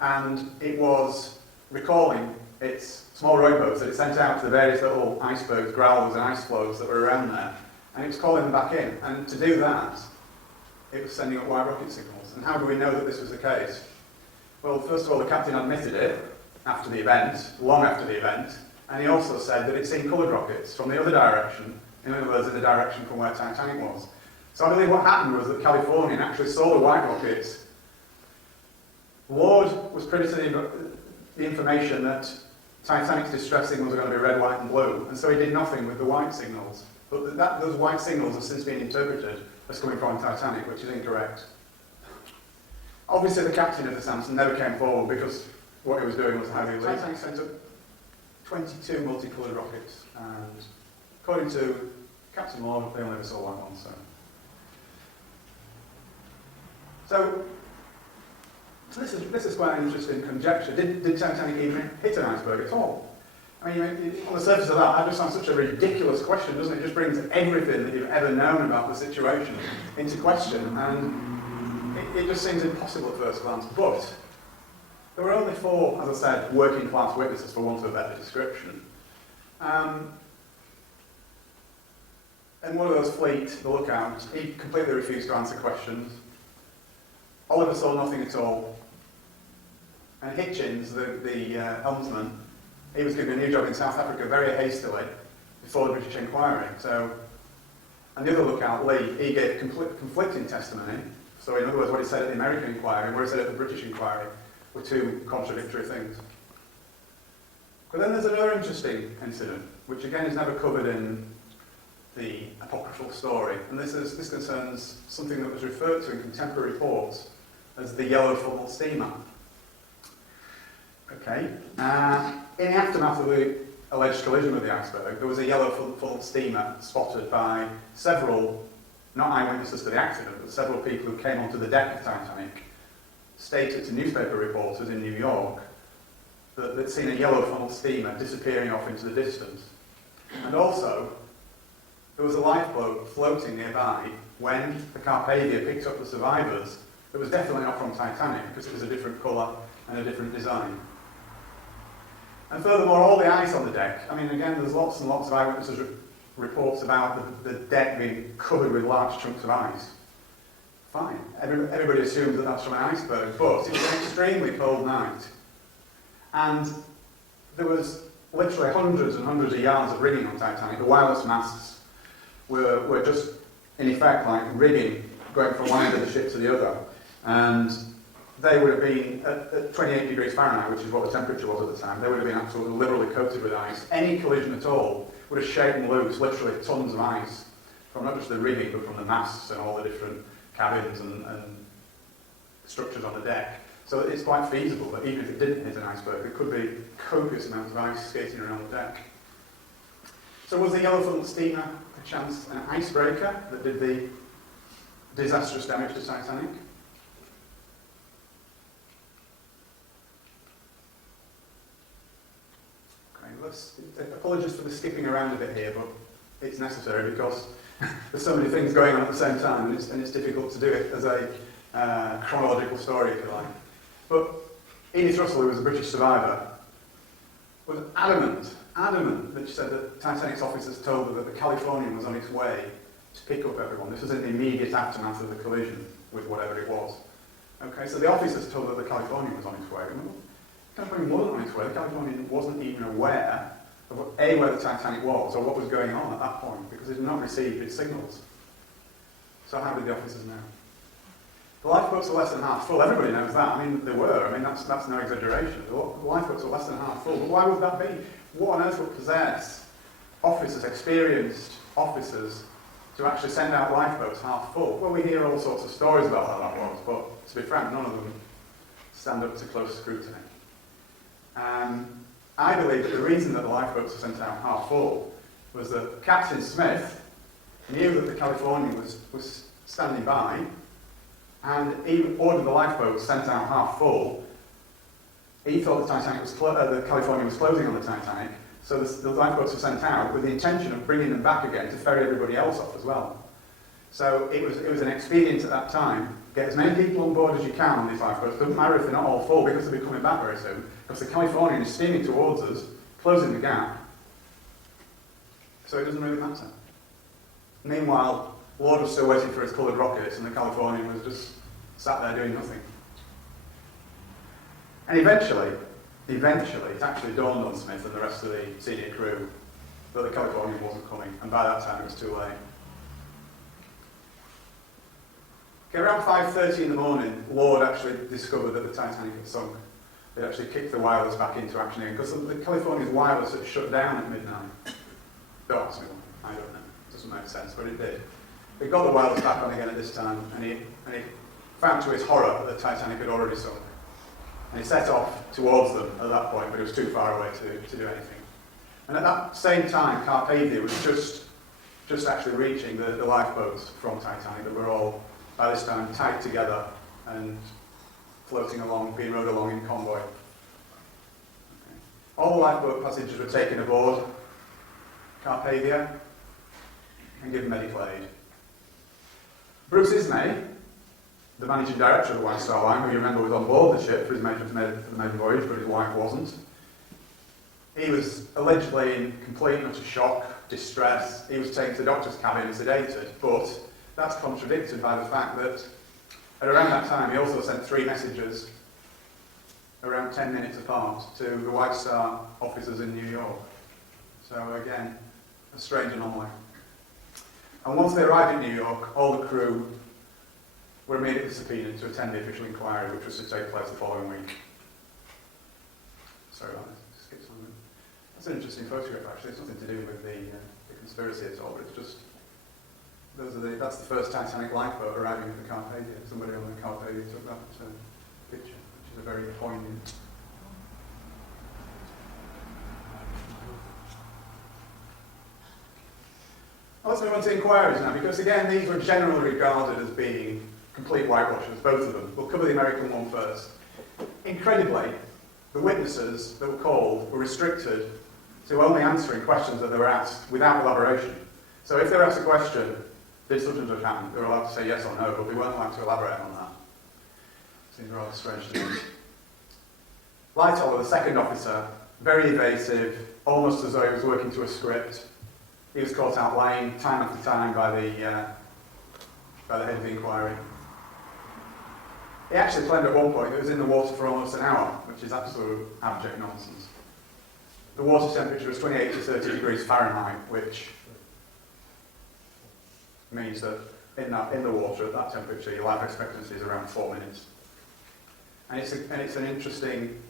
And it was recalling its small rowboats that it sent out to the various little icebergs, growlers and ice flows that were around there. And it was calling them back in. And to do that, it was sending up white rocket signals. And how do we know that this was the case? Well, first of all, the captain admitted it after the event, long after the event, and he also said that he'd seen coloured rockets from the other direction, in other words, in the direction from where Titanic was. So I believe what happened was that Californian actually saw the white rockets. Ward was privy to the information that Titanic's distress signals are going to be red, white and blue, and so he did nothing with the white signals. But those white signals have since been interpreted as coming from Titanic, which is incorrect. Obviously the captain of the Samson never came forward because what he was doing was highly illegal. Titanic sent up 22 multicoloured rockets, and according to Captain Lord, they only ever saw white ones. So this is quite an interesting conjecture. Did Titanic even hit an iceberg at all? I mean, on the surface of that, that just sounds such a ridiculous question, doesn't it? It just brings everything that you've ever known about the situation into question, and it just seems impossible at first glance. But there were only 4, as I said, working class witnesses, for want of a better description. And one of those, Fleet, the lookout, he completely refused to answer questions. Oliver saw nothing at all. And Hitchens, the helmsman, he was given a new job in South Africa very hastily before the British inquiry. And the other lookout, Lee, he gave conflicting testimony. So in other words, what he said at the American inquiry and what he said at the British inquiry were 2 contradictory things. But then there's another interesting incident, which again is never covered in the apocryphal story, and this concerns something that was referred to in contemporary reports as the yellow funnel steamer. Okay, in the aftermath of the alleged collision with the iceberg, there was a yellow funnel steamer spotted by several, not eyewitnesses to the accident, but several people who came onto the deck of Titanic, stated to newspaper reporters in New York that they'd seen a yellow funnel steamer disappearing off into the distance. And also, there was a lifeboat floating nearby when the Carpathia picked up the survivors. It was definitely not from Titanic because it was a different colour and a different design. And furthermore, all the ice on the deck, I mean, again, there's lots and lots of eyewitnesses reports about the deck being covered with large chunks of ice. Fine, everybody assumes that that's from an iceberg, but it was an extremely cold night. And there was literally hundreds and hundreds of yards of rigging on Titanic. The wireless masts were just, in effect, like rigging, going from one end of the ship to the other. And they would have been, at 28 degrees Fahrenheit, which is what the temperature was at the time, they would have been absolutely literally coated with ice. Any collision at all would have shaken loose literally tons of ice, from not just the rigging, but from the masts and all the different cabins and structures on the deck. So it's quite feasible that even if it didn't hit an iceberg, there could be copious amounts of ice skating around the deck. So was the yellow funnel steamer a chance an icebreaker that did the disastrous damage to Titanic? Okay, apologies for the skipping around a bit here, but it's necessary because there's so many things going on at the same time, and it's difficult to do it as a chronological story, if you like. But Edith Russell, who was a British survivor, was adamant that she said that Titanic's officers told her that the Californian was on its way to pick up everyone. This was in the immediate aftermath of the collision with whatever it was. Okay, so the officers told her the Californian was on its way. Well, the Californian wasn't on its way. The Californian wasn't even aware of where the Titanic was or what was going on at that point, because it had not received its signals. So how did the officers know? The lifeboats are less than half full. Everybody knows that. I mean, they were. I mean, that's no exaggeration. The lifeboats are less than half full. But why would that be? What on earth would possess officers, experienced officers, to actually send out lifeboats half full? Well, we hear all sorts of stories about how that was, but to be frank, none of them stand up to close scrutiny. I believe that the reason that the lifeboats were sent out half full was that Captain Smith knew that the Californian was standing by, and he ordered the lifeboats sent out half full. He thought the Californian was closing on the Titanic, so the lifeboats were sent out with the intention of bringing them back again to ferry everybody else off as well. So it was an expedient at that time. Get as many people on board as you can on these lifeboats. Doesn't matter if they're not all full, because they'll be coming back very soon. Because the Californian is steaming towards us, closing the gap. So it doesn't really matter. Meanwhile, Lord was still waiting for his coloured rockets, and the Californian was just sat there doing nothing. And eventually, it actually dawned on Smith and the rest of the senior crew that the Californian wasn't coming, and by that time it was too late. Okay, around 5:30 in the morning, Lord actually discovered that the Titanic had sunk. They actually kicked the wireless back into action again, because the Californian's wireless had shut down at midnight. Don't ask me why, I don't know. It doesn't make sense, but it did. They got the wireless back on again at this time, and he found to his horror that the Titanic had already sunk. And he set off towards them at that point, but it was too far away to do anything. And at that same time, Carpathia was just actually reaching the lifeboats from Titanic that were all, by this time, tied together and floating along, being rowed along in convoy. Okay. All the lifeboat passengers were taken aboard Carpathia and given medical aid. Bruce Ismay, the managing director of the White Star Line, who you remember was on board the ship for the maiden voyage, but his wife wasn't. He was allegedly in complete and utter shock, distress. He was taken to the doctor's cabin and sedated, but that's contradicted by the fact that at around that time he also sent 3 messages around 10 minutes apart to the White Star officers in New York. So again, a strange anomaly. And once they arrived in New York, all the crew were immediately subpoenaed to attend the official inquiry, which was to take place the following week. Sorry about this. Skip something. That's an interesting photograph, actually. It's nothing to do with the conspiracy at all, but it's just that's the first Titanic lifeboat arriving at the Carpathia. Somebody on the Carpathia took that picture, which is a very poignant. Let's move on to inquiries now, because again, these were generally regarded as being complete whitewashers, both of them. We'll cover the American one first. Incredibly, the witnesses that were called were restricted to only answering questions that they were asked without elaboration. So if they were asked a question, did such and such happen, they were allowed to say yes or no, but they weren't allowed to elaborate on that. Seems rather strange to me. Lightoller, the second officer, very evasive, almost as though he was working to a script. He was caught out lying time after time by the head of the inquiry. He actually claimed at one point that he was in the water for almost an hour, which is absolute abject nonsense. The water temperature was 28 to 30 degrees Fahrenheit, which means that in the water at that temperature, your life expectancy is around 4 minutes. And it's an interesting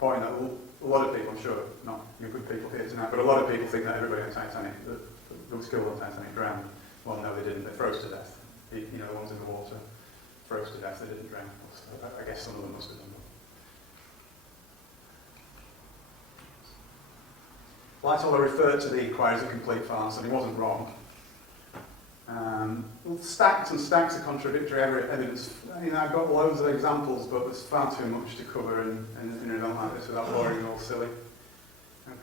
point that a lot of people, I'm sure not you good people here tonight, but a lot of people think that everybody on Titanic, that was killed on Titanic, drowned. Well, no, they didn't. They froze to death. The ones in the water froze to death. They didn't drown. I guess some of them must have done that. Lightoller referred to the inquiry as a complete farce, and he wasn't wrong. Stacks and stacks of contradictory evidence. I've got loads of examples, but there's far too much to cover in an event like this without boring and all silly.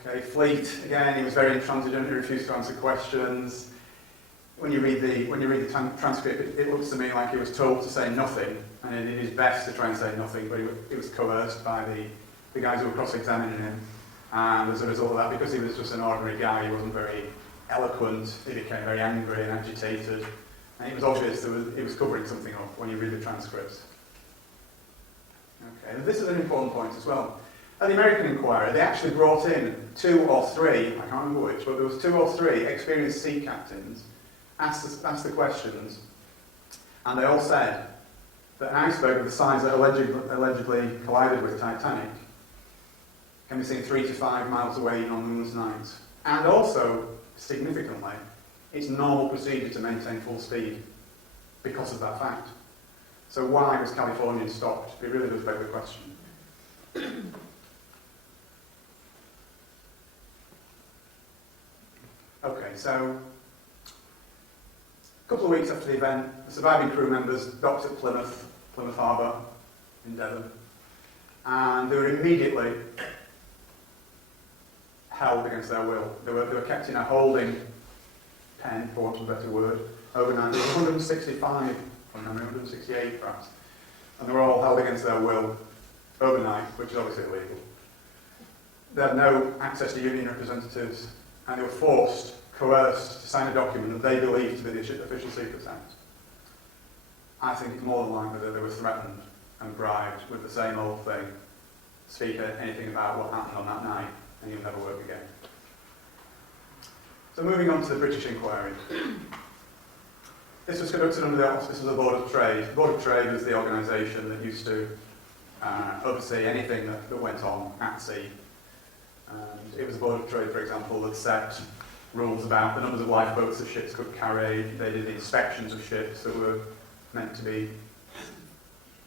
Okay, Fleet, again, he was very intransigent, he refused to answer questions. When you read the transcript, it looks to me like he was told to say nothing, and he did his best to try and say nothing, but he was coerced by the guys who were cross-examining him. And as a result of that, because he was just an ordinary guy, he wasn't very eloquent, he became very angry and agitated. And it was obvious that he was covering something up when you read the transcripts. Okay, and this is an important point as well. At the American inquiry, they actually brought in 2 or 3, I can't remember which, but there was 2 or 3 experienced sea captains, asked the questions, and they all said that an iceberg of the size that allegedly collided with Titanic can be seen 3 to 5 miles away on moonless nights. And also, significantly, it's normal procedure to maintain full speed because of that fact. So why was Californian stopped? It really does beg the question. Okay, so a couple of weeks after the event, the surviving crew members docked at Plymouth Harbour in Devon, and they were immediately held against their will. They were kept in a holding pen, for want of a better word, overnight. There were 165, from memory, 168 perhaps, and they were all held against their will overnight, which is obviously illegal. They had no access to union representatives, and they were coerced to sign a document that they believed to be the Official Secrets Act. I think it's more than likely that they were threatened and bribed with the same old thing: speak anything about what happened on that night, and you'll never work again. So moving on to the British inquiry. This was conducted under the auspices of the Board of Trade. The Board of Trade was the organisation that used to oversee anything that went on at sea. And it was the Board of Trade, for example, that set rules about the numbers of lifeboats that ships could carry. They did the inspections of ships that were meant to be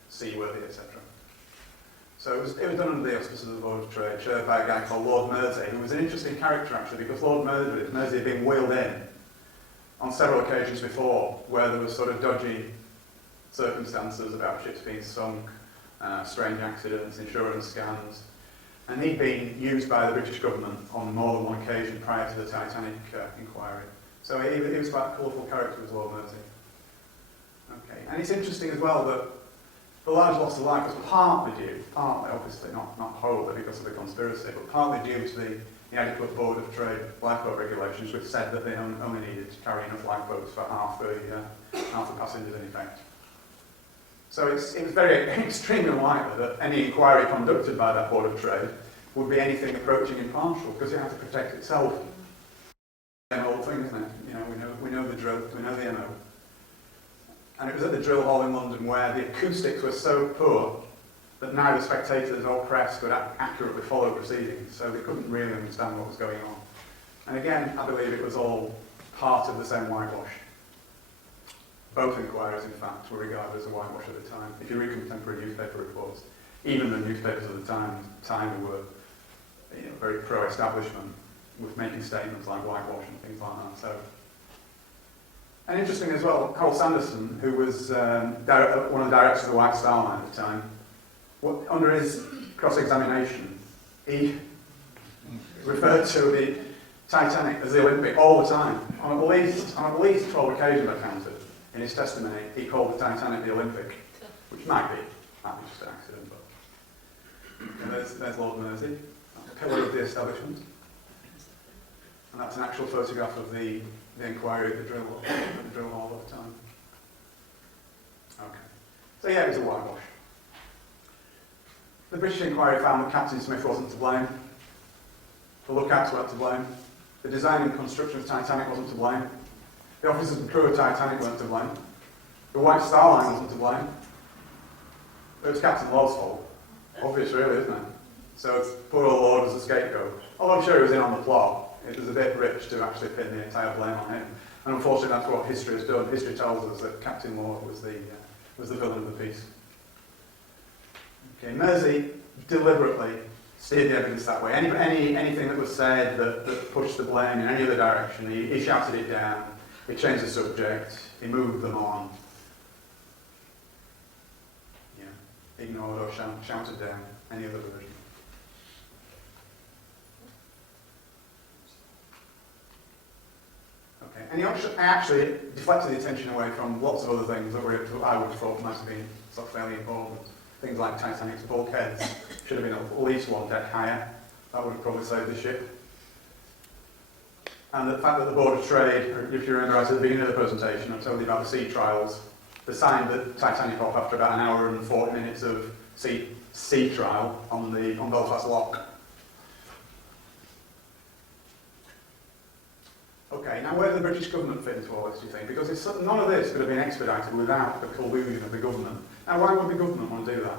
seaworthy, etc. So it was done under the auspices of the Board of Trade, chaired by a guy called Lord Mersey, who was an interesting character actually, because Lord Mersey had been wheeled in on several occasions before, where there was sort of dodgy circumstances about ships being sunk, strange accidents, insurance scams. And he'd been used by the British government on more than one occasion prior to the Titanic inquiry. So he was quite a colourful character, was Lord Mersey. Okay, and it's interesting as well that the large loss of life was partly obviously, not wholly because of the conspiracy, but partly due to the adequate Board of Trade lifeboat regulations, which said that they only needed to carry enough lifeboats for half the passengers in effect. So it was very extremely unlikely that any inquiry conducted by that Board of Trade would be anything approaching impartial, because it had to protect itself. Same old thing, isn't it? You know, we know the drill, we know the MO. And it was at the drill hall in London where the acoustics were so poor that neither spectators or press could accurately follow proceedings, so they couldn't really understand what was going on. And again, I believe it was all part of the same whitewash. Both inquiries, in fact, were regarded as a whitewash at the time. If you read contemporary newspaper reports, even the newspapers of the time were very pro-establishment, with making statements like whitewash and things like that. So, and interesting as well, Harold Sanderson, who was one of the directors of the White Star Line at the time, under his cross-examination, he referred to the Titanic as the Olympic all the time. On at least 12 occasions, I counted. In his testimony, he called the Titanic the Olympic, which might be just an accident, but there's Lord Mersey, a pillar of the establishment, and that's an actual photograph of the inquiry at the drill hall at the time. Okay, so yeah, it was a whitewash. The British inquiry found that Captain Smith wasn't to blame, the lookouts weren't to blame, the design and construction of Titanic wasn't to blame, the officers and crew of Titanic weren't to blame. The White Star Line wasn't to blame. It was Captain Lord's fault. Obvious, really, isn't it? So it's poor old Lord as a scapegoat. Although I'm sure he was in on the plot, it was a bit rich to actually pin the entire blame on him. And unfortunately, that's what history has done. History tells us that Captain Lord was the villain of the piece. Okay, Mersey deliberately steered the evidence that way. Anything that was said that pushed the blame in any other direction, he shouted it down. He changed the subject, he moved them on, ignored or shouted down any other version. And he actually deflected the attention away from lots of other things that I would have thought might have been sort of fairly important. Things like Titanic's bulkheads should have been at least one deck higher. That would have probably saved the ship. And the fact that the Board of Trade, if you remember right at the beginning of the presentation, I told you about the sea trials. They signed the Titanic off after about an hour and 40 minutes of sea trial on Belfast Lock. Okay, now where does the British government fit into all this, do you think? Because none of this could have been expedited without the collusion of the government. Now, why would the government want to do that?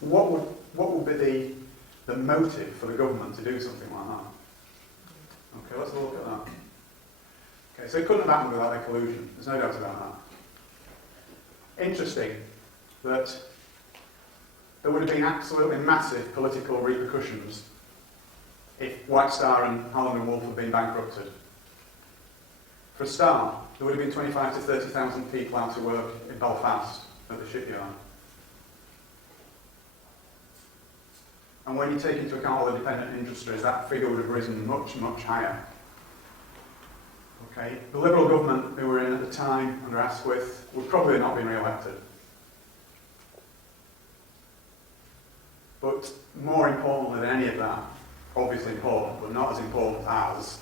What would be the motive for the government to do something like that? Okay, let's have a look at that. Okay, so it couldn't have happened without their collusion. There's no doubt about that. Interesting that there would have been absolutely massive political repercussions if White Star and Howland and Wolff had been bankrupted. For a start, there would have been 25,000 to 30,000 people out of work in Belfast at the shipyard. And when you take into account all the dependent industries, that figure would have risen much, much higher. Okay, the Liberal government who were in at the time, under Asquith, would probably not have been re-elected. But more importantly than any of that, obviously important, but not as important as,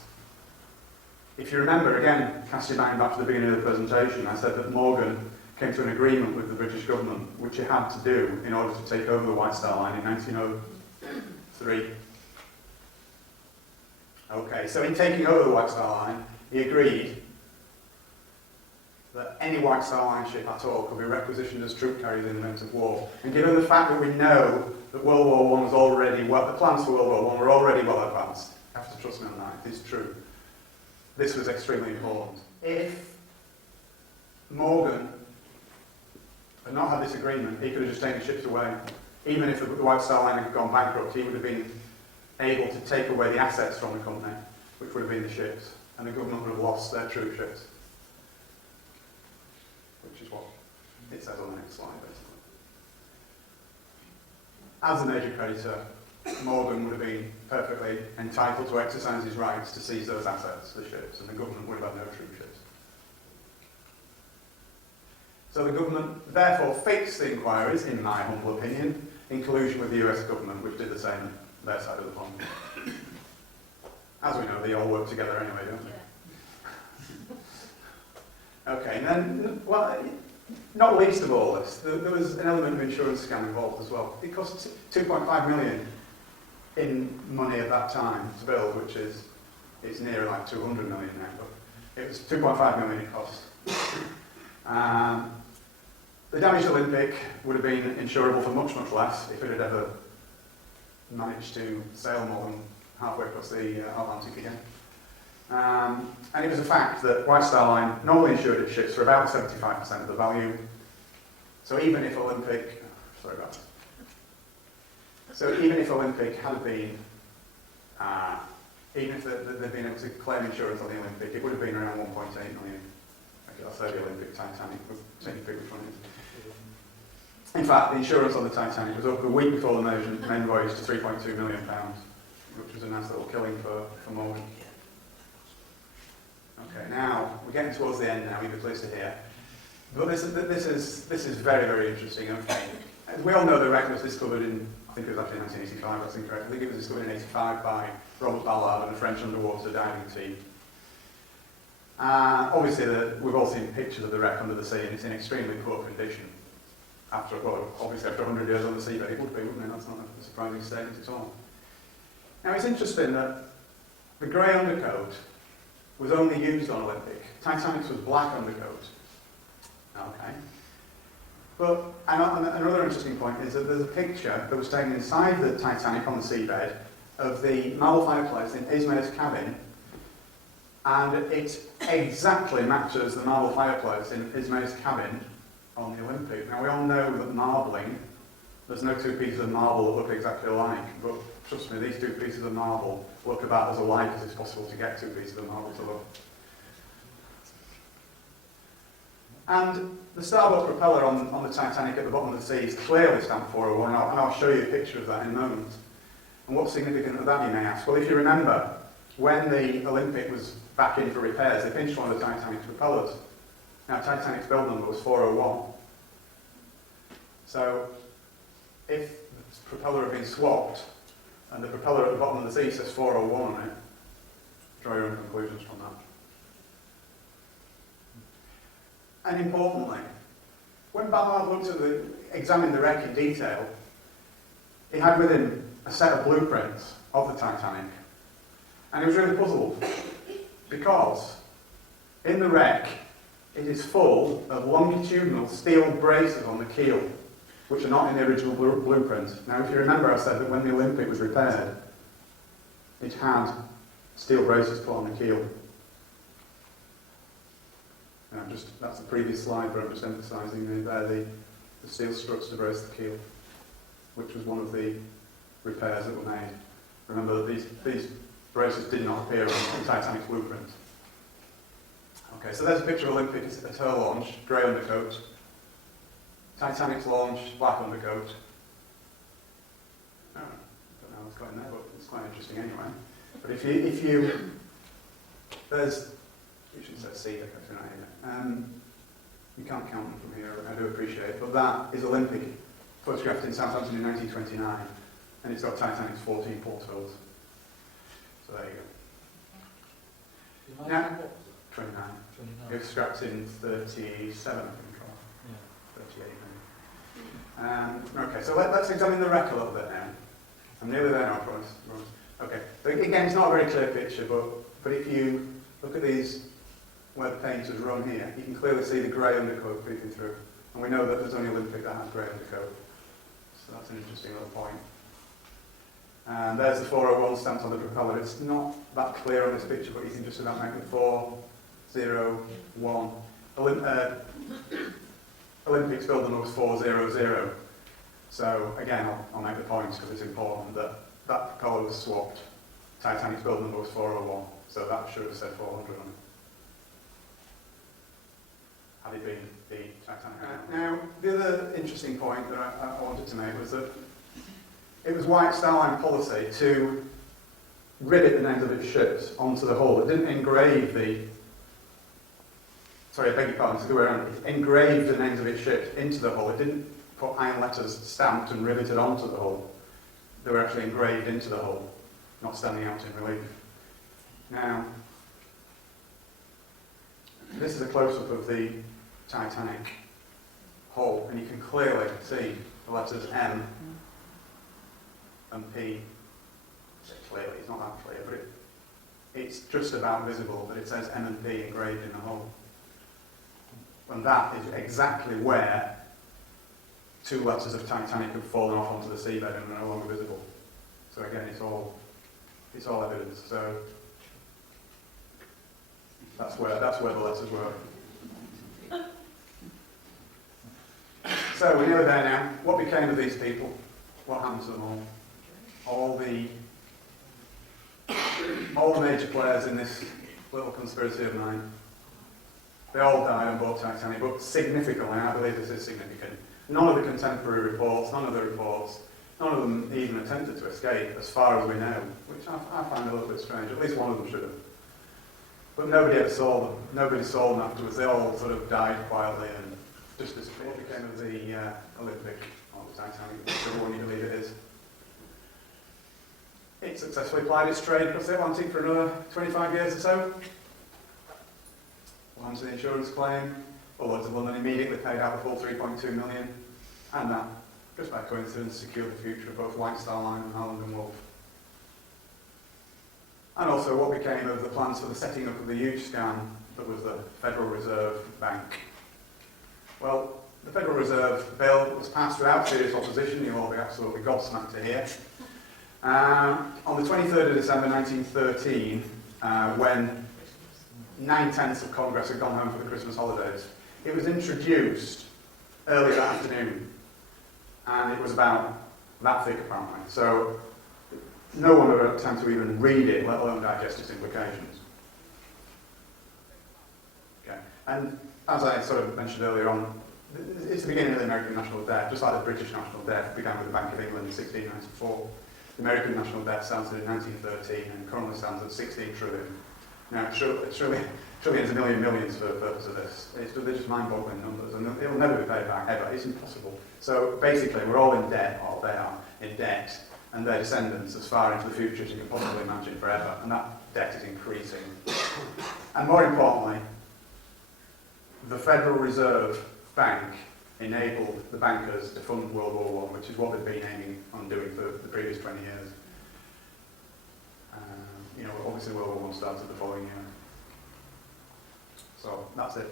if you remember, again, cast your mind back to the beginning of the presentation, I said that Morgan came to an agreement with the British government, which he had to do in order to take over the White Star Line in 1903. Okay, so in taking over the White Star Line, he agreed that any White Star Line ship at all could be requisitioned as troop carriers in the event of war. And given the fact that we know that World War I was already, the plans for World War I were already well advanced, you have to trust me on that, it's true. This was extremely important. If Morgan had not had this agreement, he could have just taken ships away. Even if the White Star Line had gone bankrupt, he would have been able to take away the assets from the company, which would have been the ships, and the government would have lost their troop ships. Which is what it says on the next slide, basically. As a major creditor, Morgan would have been perfectly entitled to exercise his rights to seize those assets, the ships, and the government would have had no troop ships. So the government therefore fixed the inquiries, in my humble opinion, in collusion with the US government, which did the same at their side of the pond. As we know, they all work together anyway, don't they? Okay, and then, well, not least of all this, there was an element of insurance scam involved as well. It cost 2.5 million in money at that time to build, which is, it's near like 200 million now, but it was 2.5 million it cost. The damaged Olympic would have been insurable for much, much less if it had ever managed to sail more than halfway across the Atlantic again. And it was a fact that White Star Line normally insured its ships for about 75% of the value. So even if Olympic, sorry about that. So even if Olympic had been, even if they'd been able to claim insurance on the Olympic, it would have been around 1.8 million. Okay, I'll say the Olympic, Titanic, take your pick which one it is. In fact, the insurance on the Titanic was up a week before the main voyage to £3.2 million, which was a nice little killing for Morgan. Okay, now we're getting towards the end now. You'll be pleased to hear. But this is very, very interesting. Okay, we all know the wreck was discovered in, I think it was actually 1985. That's incorrect. I think it was discovered in '85 by Robert Ballard and a French underwater diving team. Obviously, we've all seen pictures of the wreck under the sea, and it's in extremely poor condition. Obviously after 100 years on the seabed, it would be, wouldn't it? That's not a surprising statement at all. Now, it's interesting that the grey undercoat was only used on Olympic. Titanic's was black undercoat. Okay. But another interesting point is that there's a picture that was taken inside the Titanic on the seabed of the marble fireplace in Ismay's cabin, and it exactly matches the marble fireplace in Ismay's cabin on the Olympic. Now, we all know that marbling, there's no two pieces of marble that look exactly alike, but trust me, these two pieces of marble look about as alike as it's possible to get two pieces of marble to look. And the starboard propeller on the Titanic at the bottom of the sea is clearly stamped 401, and I'll show you a picture of that in a moment. And what's significant of that, you may ask? Well, if you remember, when the Olympic was back in for repairs. They pinched one of the Titanic's propellers. Now, Titanic's build number was 401. So, if the propeller had been swapped, and the propeller at the bottom of the sea says 401 on it, draw your own conclusions from that. And importantly, when Ballard examined the wreck in detail, he had with him a set of blueprints of the Titanic. And he was really puzzled, because in the wreck, it is full of longitudinal steel braces on the keel, which are not in the original blueprint. Now, if you remember, I said that when the Olympic was repaired, it had steel braces put on the keel. Now, that's the previous slide, but I'm just emphasising there the steel struts to brace the keel, which was one of the repairs that were made. Remember that these braces did not appear on the Titanic's blueprint. Okay, so there's a picture of Olympic at her launch, grey undercoat. Titanic's launch, black undercoat. Oh, I don't know what's got in there, but it's quite interesting anyway. But if you there's, you should say C, if you're not here. You can't count them from here, I do appreciate it, but that is Olympic, photographed in Southampton in 1929, and it's got Titanic's 14 portholes. So there you go. Now, 29. It was scrapped in 37, I think, or 38 maybe. Okay, so let's examine the wreck a little bit now. I'm nearly there now, I promise. Okay, so again, it's not a very clear picture, but if you look at these, where the paint is run here, you can clearly see the grey undercoat peeping through. And we know that there's only Olympic that has grey undercoat. So that's an interesting little point. And there's the 401 stamped on the propeller. It's not that clear on this picture, but you can just about make it 401. Olympics build number was 400. So again, I'll make the point because it's important that that propeller was swapped. Titanic's build number was 401, so that should have said 400 on it. Had it been the Titanic. Now, the other interesting point that I wanted to make was that it was White Star Line policy to rivet the names of its ships onto the hull. It didn't engrave the... Sorry, I beg your pardon, it's the way around. It engraved the names of its ships into the hull. It didn't put iron letters stamped and riveted onto the hull. They were actually engraved into the hull, not standing out in relief. Now, this is a close-up of the Titanic hull, and you can clearly see the letters M and P. Clearly, it's not that clear, but it's just about visible that it says M and P engraved in the hull. And that is exactly where two letters of Titanic have fallen off onto the seabed and are no longer visible. So again, it's all evidence. So that's where the letters were. So we're nearly there now. What became of these people? What happened to them all? All the major players in this little conspiracy of mine. They all died on board Titanic, but significantly, I believe this is significant. None of the contemporary reports, none of the reports, none of them even attempted to escape, as far as we know, which I find a little bit strange. At least one of them should have. But nobody ever saw them. Nobody saw them afterwards. They all sort of died quietly and just disappeared. What became of the Olympic, or the Titanic, whichever one you believe it is. It successfully plied its trade across the Atlantic for another 25 years or so. We'll answer the insurance claim. Well, Lloyd's of London immediately paid out the full 3.2 million, and that, just by coincidence, secured the future of both White Star Line and Holland and Wolff. And also what became of the plans for the setting up of the huge scam that was the Federal Reserve Bank. Well, the Federal Reserve Bill was passed without serious opposition. You'll all be absolutely gobsmacked to hear. On the 23rd of December 1913, when 9/10 of Congress had gone home for the Christmas holidays, it was introduced early that afternoon, and it was about that thick apparently. So no one would have time to even read it, let alone digest its implications. Okay. And as I sort of mentioned earlier on, it's the beginning of the American national debt, just like the British national debt began with the Bank of England in 1694. The American national debt started in 1913 and currently stands at 16 trillion. No, trillions and millions for the purpose of this. They're just mind-boggling numbers, and it will never be paid back ever. It's impossible. So basically, we're all in debt, or they are in debt, and their descendants as far into the future as you can possibly imagine forever, and that debt is increasing. And more importantly, the Federal Reserve Bank enabled the bankers to fund World War I, which is what they've been aiming on doing for the previous 20 years. You know, obviously World War I started the following year. So that's it.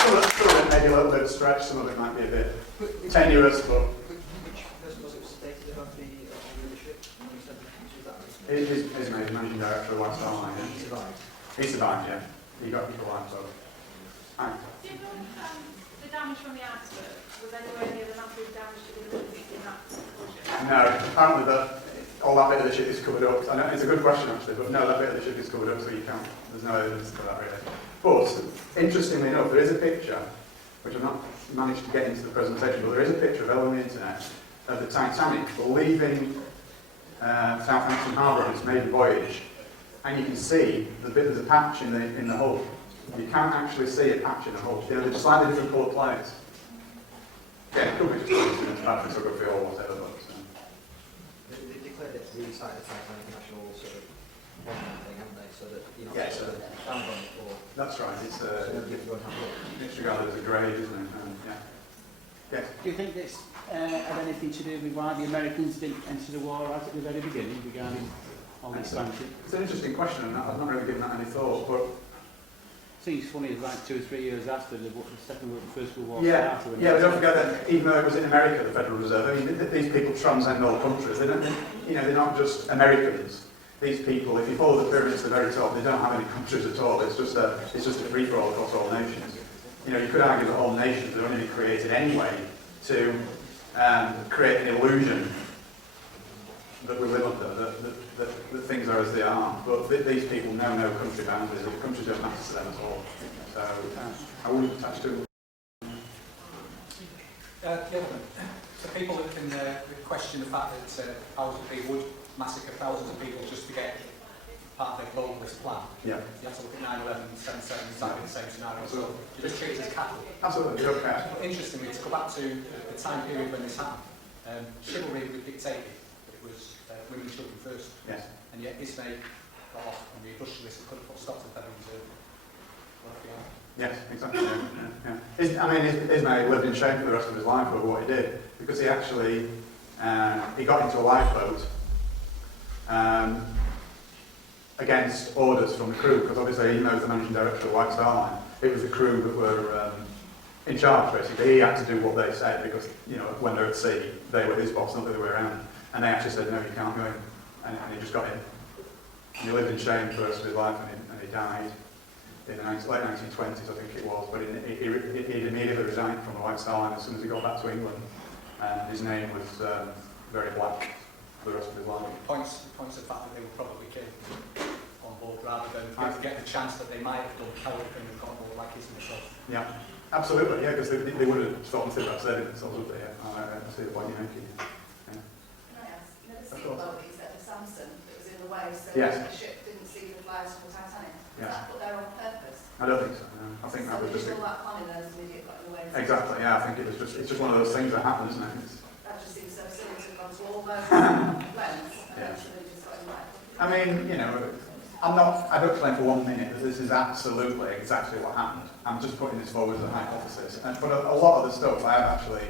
Some of it may be a little bit stretched, some of it might be a bit tenuous, but Which person was it stated about the leadership? he's made managing director of Lifestyle Line. He survived. He survived, yeah. He got life, so. Aye. Do you know the damage from the iceberg was anywhere near the massive damage to the buildings in that explosion? No, apparently all that bit of the ship is covered up. I know it's a good question actually, but no, that bit of the ship is covered up, so you can't. There's no evidence for that really. But interestingly enough, there is a picture, which I've not managed to get into the presentation, but there is a picture available on the internet of the Titanic leaving Southampton Harbour on its maiden voyage, and you can see there's a patch in the hull. You can't actually see a patch in the hull. You know, they're slightly different coloured plates. Yeah, it could be just bad photography or whatever, but. They declared it to be the site of the Titanic national sort of monument thing, haven't they? So that you know, Yeah, sort of stand on it or That's right. It's so nobody can go and have a look. it's regarded as a grave, isn't it? Yeah. Yes. Do you think this had anything to do with why the Americans didn't enter the war right at the very beginning regarding all this sanctions? It's an interesting question, and I've not really given that any thought. But Seems funny, it's like 2 or 3 years after the First World War yeah, started. yeah. But don't forget that even though it was in America, the Federal Reserve. I mean, these people transcend all countries. They don't, you know, they're not just Americans. These people, if you follow the pyramid to the very top, they don't have any countries at all. It's just a free for all across all nations. You know, you could argue that all nations have only been created anyway to create an illusion that we live under, that things are as they are. But these people know no country boundaries. The countries don't matter to them at all. So I wouldn't attach to them. So people that can question the fact that thousands of people would massacre thousands of people just to get part of their globalist plan. Yeah. You have to look at 9/11 and 7/7 exactly the same scenario. So you just treat it as cattle. Absolutely, okay. But interestingly, to go back to the time period when this happened, chivalry was dictated, but it was women and children first. Yes. And yet Ismay got off on the industrialists could have put stop to the Federal Reserve. Yes, exactly. Yeah. I mean, Ismay lived in shame for the rest of his life over what he did, because he actually he got into a lifeboat against orders from the crew, because obviously he knows the managing director of White Star Line. It was the crew that were in charge, basically. He had to do what they said, because, you know, when they're at sea, they were his boss, not the other way around. And they actually said, no, you can't go in. And he just got in. And he lived in shame for the rest of his life, and he died in the late 1920s, I think it was. But he immediately resigned from the White Star Line as soon as he got back to England. And his name was very black for the rest of his life. Points the fact that they were probably killed on board rather than get the chance that they might have done coward thing and got board like Ismay himself. Yeah, absolutely, yeah, because they would have thought and said about saving themselves, would they? Yeah. I see the point you're making. Yeah. Can I ask, you know the seatbelt that you said of Samson that was in the way so Yes. the ship didn't see the flares from the Titanic? Was Yes. that put there on purpose? I don't think so. No. I think that was just all that planning there as an idiot got in the way. exactly. Yeah, I think it's just one of those things that happen, isn't it? That just seems so silly to have gone to all those lengths and Yeah. actually just got in the way. I mean, you know, I don't claim for 1 minute that this is absolutely exactly what happened. I'm just putting this forward as a hypothesis. But a lot of the stuff I have actually,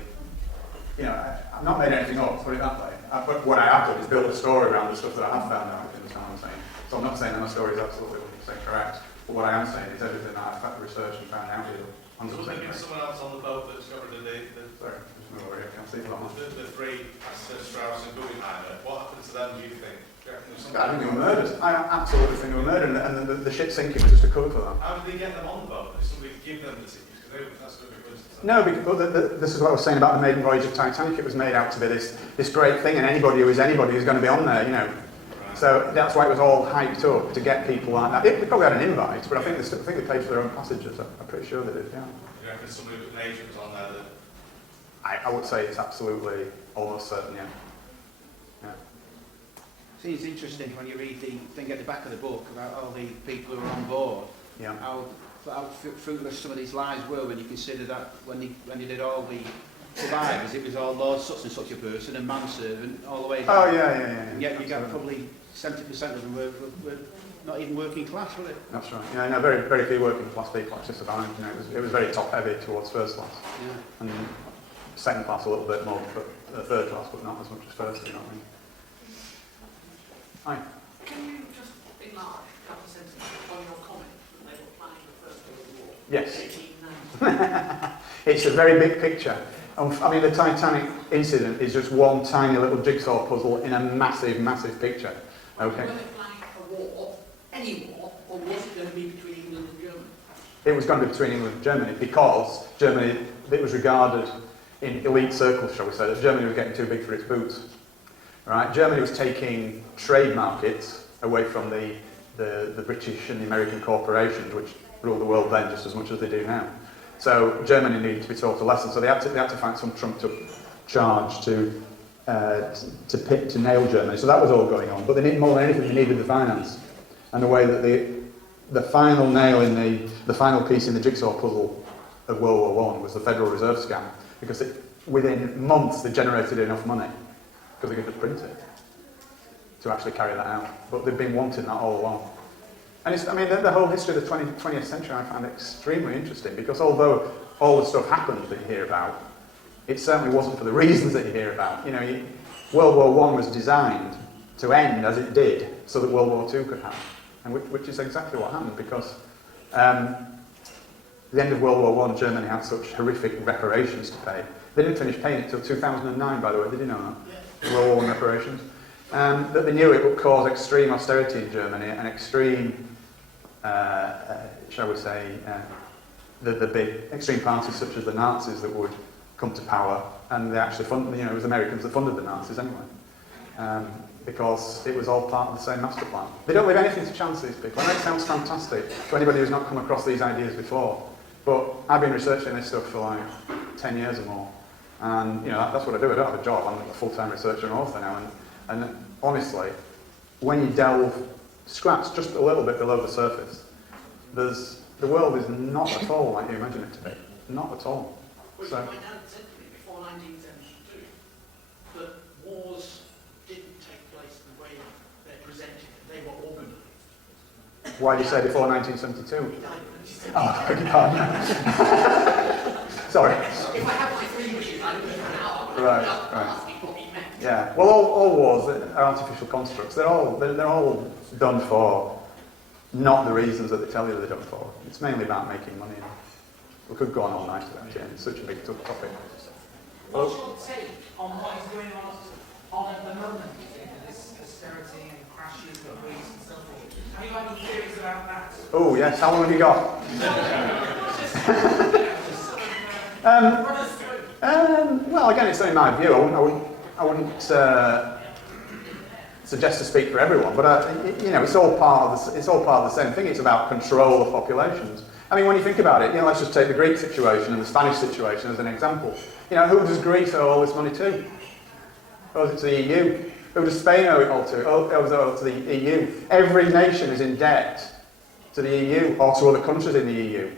you know, I've not made anything up, put it that way. But what I have done is build a story around the stuff that I have found out, in the time I'm saying. So I'm not saying that my story is absolutely 100% correct, but what I am saying is everything that I've researched and found out is 100% So maybe correct. someone else on the boat that discovered Sorry, just move over here, I can't see that one. the three passengers, Strauss and Guggenheimer. What happened to them, do you think? Do you reckon there's I think they were something- murdered. I absolutely think they were murdered, and the ship sinking was just a cover for that. How did they get them on the boat? Did somebody give them the tickets? Because that's a bit coincidence. No, because this is what I was saying about the maiden voyage of Titanic. It was made out to be this great thing, and anybody who is anybody is going to be on there, you know. Right. So that's why it was all hyped up to get people like that. They probably had an invite, but I think they paid for their own passages. I'm pretty sure they did. Yeah. Do you reckon somebody with an agent was on there that I would say it's absolutely, almost certain, yeah. Yeah. See, it's interesting when you read the thing at the back of the book about all the people who are on board, Yeah. how fruitless some of these lies were when you consider that when you did all the survivors, it was all Lord such and such a person and manservant all the way down. Oh, yeah. And yet you got probably 70% of them were not even working class, were they? That's right. Yeah, no, very, very few working class people actually survived. You know, it was very top heavy towards first class, Yeah. and second class a little bit more, but third class, but not as much as first. You know what I mean? Hi. Can you just enlarge a couple of sentences on your comment that they were planning the First World War? Yes. 1890. It's a very big picture. I mean, the Titanic incident is just one tiny little jigsaw puzzle in a massive, massive picture. Okay. Were they planning a war, any war, or was it going to be between England and Germany? It was going to be between England and Germany because Germany, it was regarded in elite circles, shall we say, that Germany was getting too big for its boots. Right? Germany was taking trade markets away from the British and the American corporations, which ruled the world then just as much as they do now. So Germany needed to be taught a lesson. So they had to find some trumped-up charge to nail Germany. So that was all going on. But they needed more than anything. They needed the finance, and the way that the final nail in the final piece in the jigsaw puzzle of World War I was the Federal Reserve scam, because within months they generated enough money because they could just print it to actually carry that out. But they've been wanting that all along. And the whole history of the 20th century I find extremely interesting, because although all the stuff happened that you hear about, it certainly wasn't for the reasons that you hear about. You know, World War I was designed to end as it did, so that World War II could happen, and which is exactly what happened, because the end of World War I, Germany had such horrific reparations to pay. They didn't finish paying it until 2009, by the way. Did you know that? Yeah. World War I reparations. That they knew it would cause extreme austerity in Germany and extreme, shall we say, the big extreme parties such as the Nazis that would come to power, and they actually funded, it was Americans that funded the Nazis anyway, because it was all part of the same master plan. They don't leave anything to chance, these people. I know it sounds fantastic to anybody who's not come across these ideas before, but I've been researching this stuff for like 10 years or more, and that's what I do. I don't have a job. I'm a full-time researcher and author now, and honestly, when you scratch just a little bit below the surface, the world is not at all like you imagine it to be. Not at all. Well, So, my dad said to me before 1972 that wars didn't take place the way they're presented. They were organised. why do you say before 1972? He died when he said, Oh, I beg your pardon. Sorry. if I have my 3 wishes, I live for an hour. Right. Asking what he meant. Yeah. Well, all wars are artificial constructs. They're all done for not the reasons that they tell you they're done for. It's mainly about making money. We could go on all night about it. It's such a big topic. What's your take on what is going on at the moment? This austerity and crashes of Greece and so forth. Have you got any theories about that? Oh yes. How long have you got? Well, again, it's only my view. I wouldn't suggest to speak for everyone, but it's all part of the same thing. It's about control of populations. I mean, when you think about it, let's just take the Greek situation and the Spanish situation as an example. Who does Greece owe all this money to? Owes it to the EU? Who does Spain owe it all to? Owes it all to the EU. Every nation is in debt to the EU or to other countries in the EU.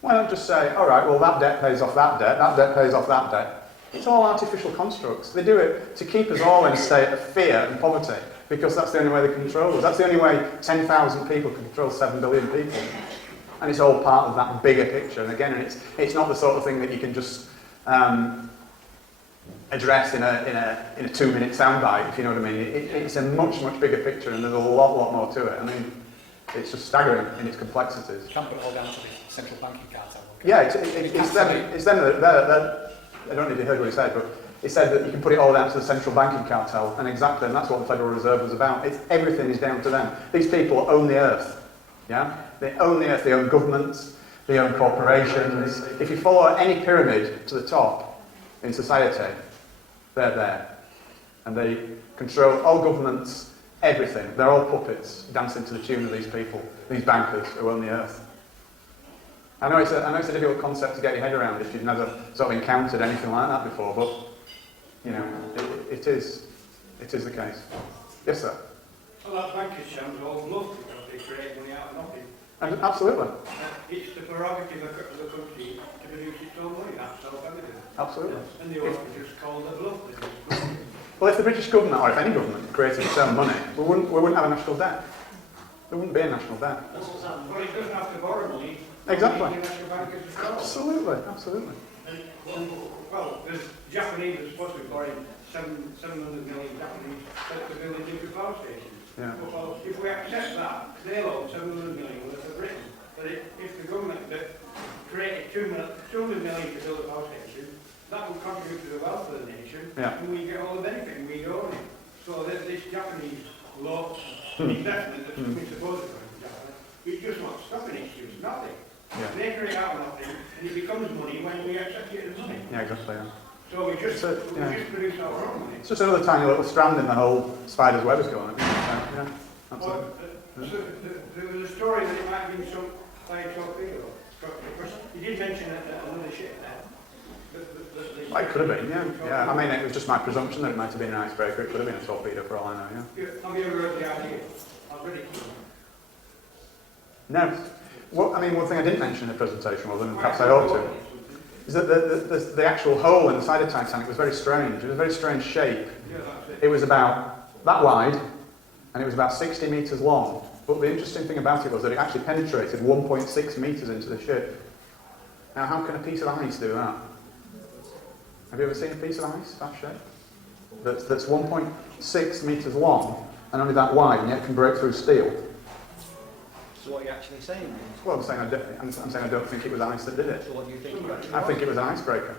Why not just say, all right, well, that debt pays off that debt pays off that debt. It's all artificial constructs. They do it to keep us all in a state of fear and poverty, because that's the only way they control us. That's the only way 10,000 people can control 7 billion people. And it's all part of that bigger picture. And again, it's not the sort of thing that you can just address in a 2-minute soundbite, if you know what I mean. It's a much, much bigger picture, and there's a lot more to it. I mean, it's just staggering in its complexities. You can't put it all down to the central banking cartel. Yeah, it's them that I don't know if you heard what he said, but he said that you can put it all down to the central banking cartel, and that's what the Federal Reserve was about. Everything is down to them. These people own the earth. Yeah? They own the earth, they own governments, they own corporations. If you follow any pyramid to the top in society, they're there. And they control all governments, everything. They're all puppets dancing to the tune of these people, these bankers who own the earth. I know it's a difficult concept to get your head around if you've never sort of encountered anything like that before, but you know, it is the case. Yes, sir. Well, that bank scam's all bluff because they create money out of nothing. And absolutely, It's the prerogative of the country to produce its own money, that's self-evident. absolutely. And they ought to just call it a bluff. Well, if the British government, or if any government, created its own money, we wouldn't have a national debt. There wouldn't be a national debt. Well, it doesn't have to borrow money. Exactly. The national bank is a Absolutely, absolutely. Well, there's Japanese are supposed to be borrowing 700 million Japanese to build a nuclear power station. Yeah. Well, if we accept that, they'll owe 700 million worth of Britain. But if the government that created 200 million to build a power station, that will contribute to the wealth of the nation, Yeah. and we get all the benefit and we own it. So this Japanese law investment that's been supposed to come from Japan, it's just not stopping it, it's nothing. Yeah. They create out of nothing, and it becomes money when we accept it as money. Yeah, exactly. Yeah. So we just yeah. produce our own money. It's just another tiny little strand in the whole spider's web is going. Yeah, absolutely. Well, there was a story that it might have been some by a torpedo. You did mention another ship there. Well, it could have been, yeah. Yeah, I mean, it was just my presumption that it might have been an icebreaker. It could have been a torpedo for all I know, yeah. Have you ever heard the idea? I've read it. No. Well, I mean, one thing I didn't mention in the presentation was, and perhaps I ought to, is that the actual hole in the side of Titanic was very strange. It was a very strange shape. Yeah, that's it. It was about that wide, and it was about 60 metres long. But the interesting thing about it was that it actually penetrated 1.6 metres into the ship. Now, how can a piece of ice do that? Have you ever seen a piece of ice that shape? That's 1.6 metres long and only that wide, and yet can break through steel. So what are you actually saying then? Well, I'm saying I don't think it was ice that did it. So what do you think? I think it was an icebreaker.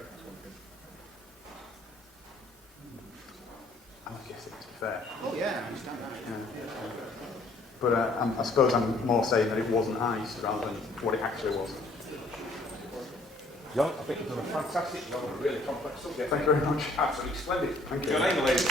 I guess it, to be fair. Oh yeah, I understand that. Yeah. But I suppose I'm more saying that it wasn't ice rather than what it actually was. John, I think you've done a fantastic job on a really complex subject. Thank you very much. Absolutely splendid. Thank you. Your name, ladies.